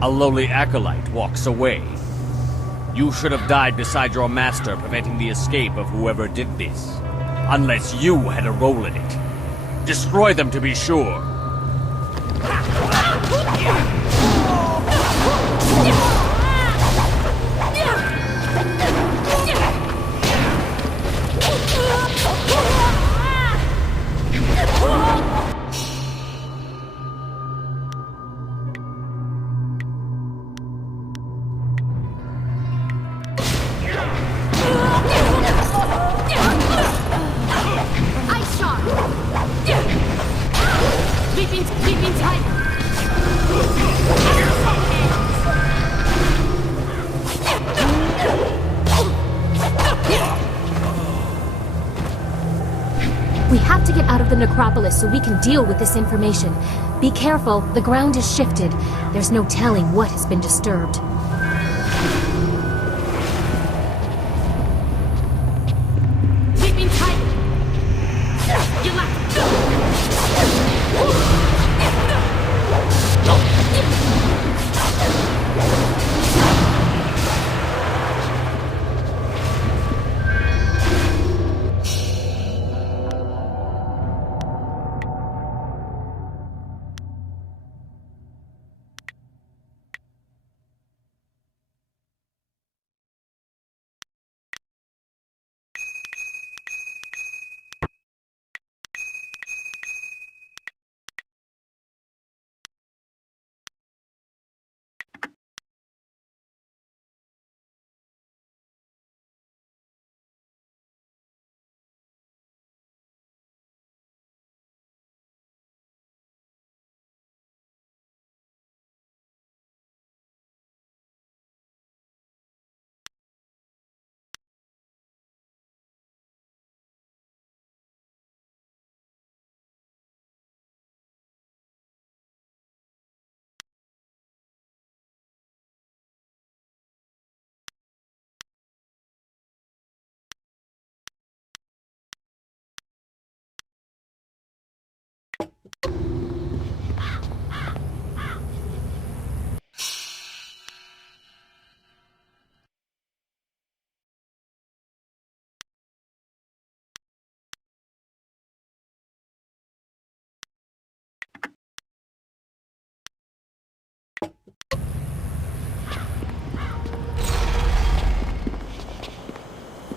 A lowly acolyte walks away. You should have died beside your master, preventing the escape of whoever did this. Unless you had a role in it. Destroy them to be sure. We have to get out of the necropolis so we can deal with this information. Be careful, the ground is shifted. There's no telling what has been disturbed. Sleeping tight! You left!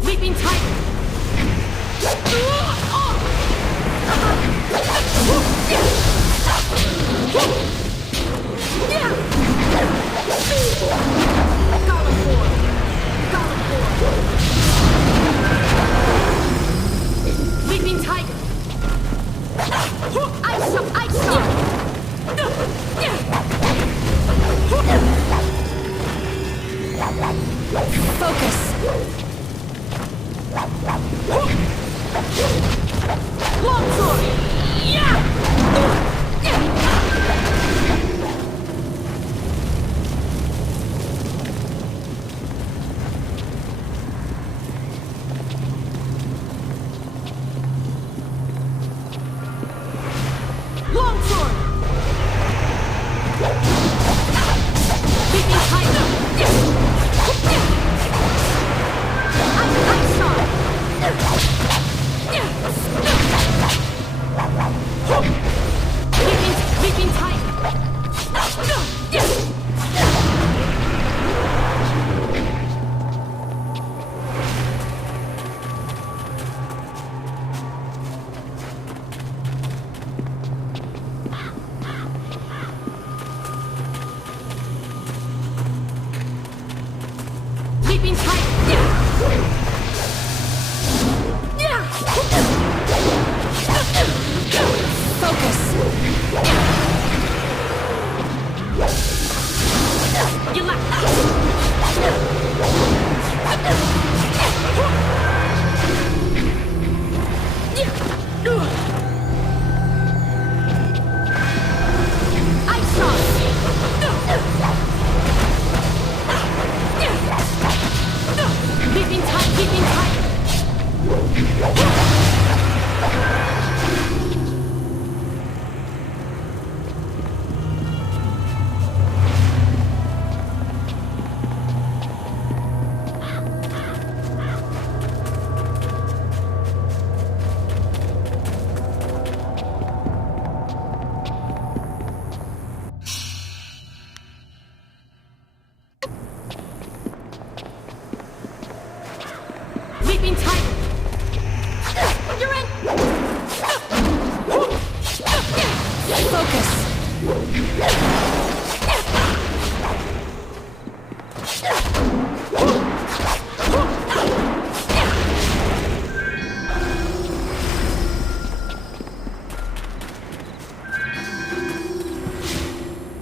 Leaping Titan! Leaping Tiger! Ice Star! Focus! Longsword! Longsword! Leaping Tiger! Ice Star! Leaping Tiger! Leaping Focus! You Ice Shot! Leaping tight, leaping tight! Leaping Tiger! You're in! Focus!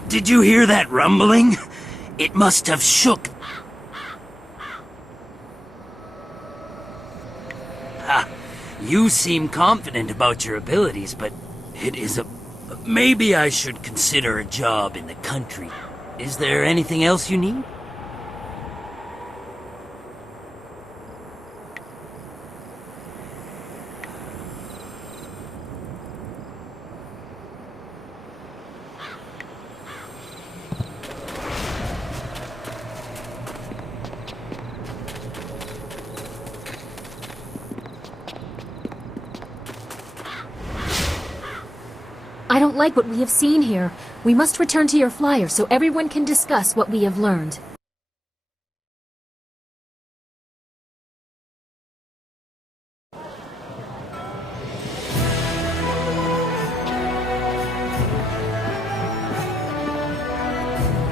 Did you hear that rumbling? It must have shook. Ha! You seem confident about your abilities, but it is a... Maybe I should consider a job in the country. Is there anything else you need? I don't like what we have seen here. We must return to your flyer so everyone can discuss what we have learned.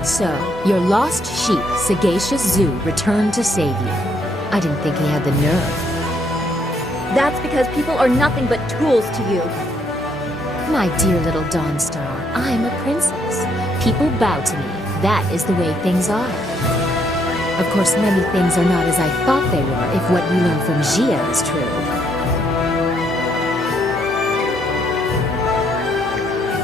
So, your lost sheep, Sagacious Zoo, returned to save you. I didn't think he had the nerve. That's because people are nothing but tools to you. My dear little Dawnstar, I'm a princess. People bow to me. That is the way things are. Of course, many things are not as I thought they were, if what we learned from Gia is true.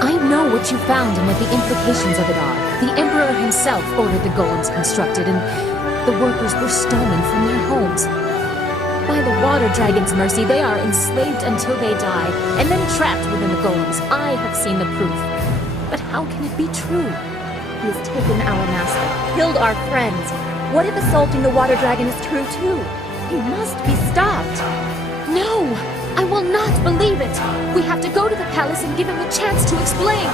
I know what you found and what the implications of it are. The Emperor himself ordered the golems constructed, and the workers were stolen from their homes. By the Water Dragon's mercy, they are enslaved until they die, and then trapped within the golems. I have seen the proof. But how can it be true? He has taken our master, killed our friends. What if assaulting the Water Dragon is true too? He must be stopped. No! I will not believe it! We have to go to the palace and give him a chance to explain.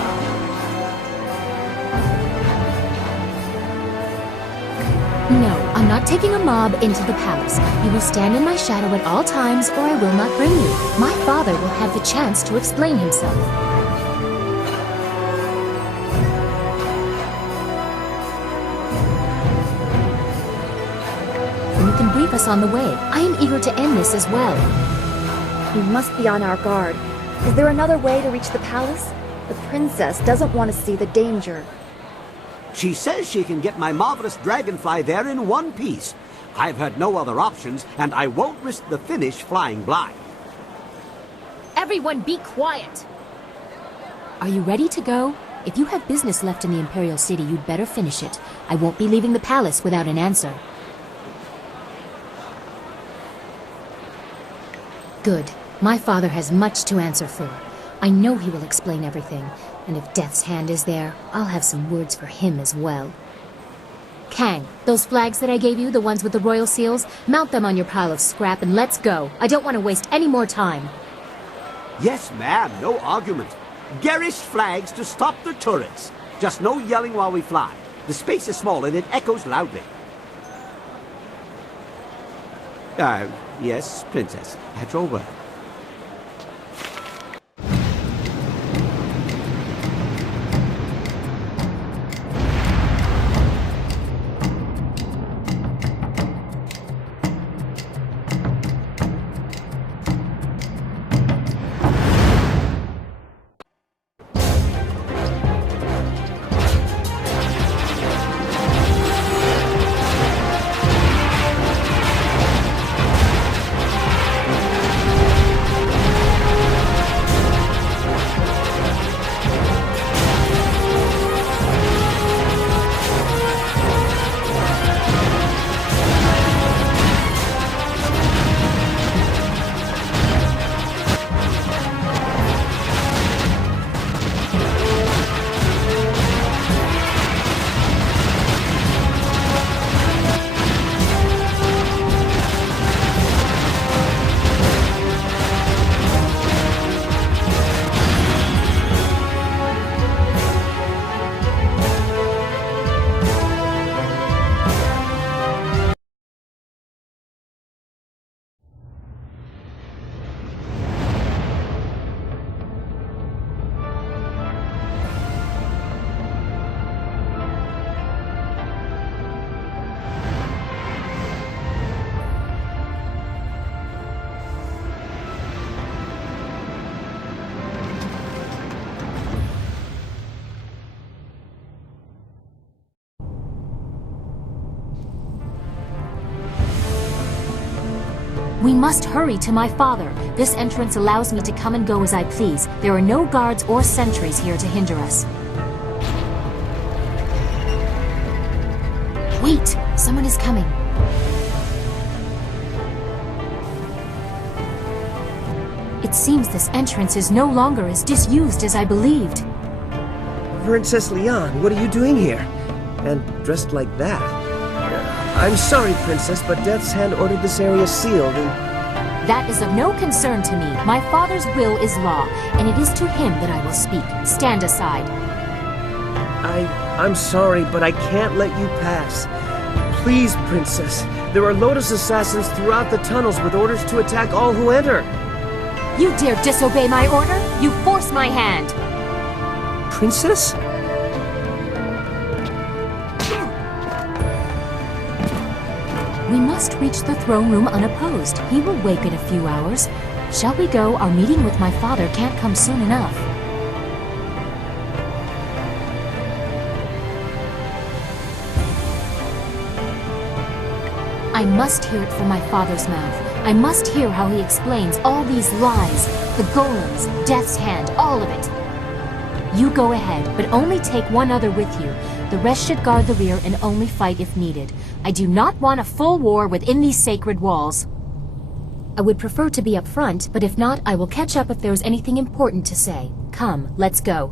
No, I'm not taking a mob into the palace. You will stand in my shadow at all times, or I will not bring you. My father will have the chance to explain himself. Then you can brief us on the way. I am eager to end this as well. We must be on our guard. Is there another way to reach the palace? The princess doesn't want to see the danger. She says she can get my marvelous dragonfly there in one piece. I've had no other options, and I won't risk the finish flying blind. Everyone be quiet! Are you ready to go? If you have business left in the Imperial City, you'd better finish it. I won't be leaving the palace without an answer. Good. My father has much to answer for. I know he will explain everything, and if Death's Hand is there, I'll have some words for him as well. Kang, those flags that I gave you, the ones with the royal seals, mount them on your pile of scrap and let's go. I don't want to waste any more time. Yes, ma'am, no argument. Garish flags to stop the turrets. Just no yelling while we fly. The space is small and it echoes loudly. Yes, Princess, at your word. We must hurry to my father. This entrance allows me to come and go as I please. There are no guards or sentries here to hinder us. Wait! Someone is coming. It seems this entrance is no longer as disused as I believed. Princess Leon, what are you doing here? And dressed like that? I'm sorry, Princess, but Death's Hand ordered this area sealed and... That is of no concern to me. My father's will is law, and it is to him that I will speak. Stand aside. I'm sorry, but I can't let you pass. Please, Princess. There are Lotus assassins throughout the tunnels with orders to attack all who enter. You dare disobey my order? You force my hand! Princess? We must reach the throne room unopposed. He will wake in a few hours. Shall we go? Our meeting with my father can't come soon enough. I must hear it from my father's mouth. I must hear how he explains all these lies, the golems, Death's Hand, all of it. You go ahead, but only take one other with you. The rest should guard the rear and only fight if needed. I do not want a full war within these sacred walls. I would prefer to be up front, but if not, I will catch up if there is anything important to say. Come, let's go.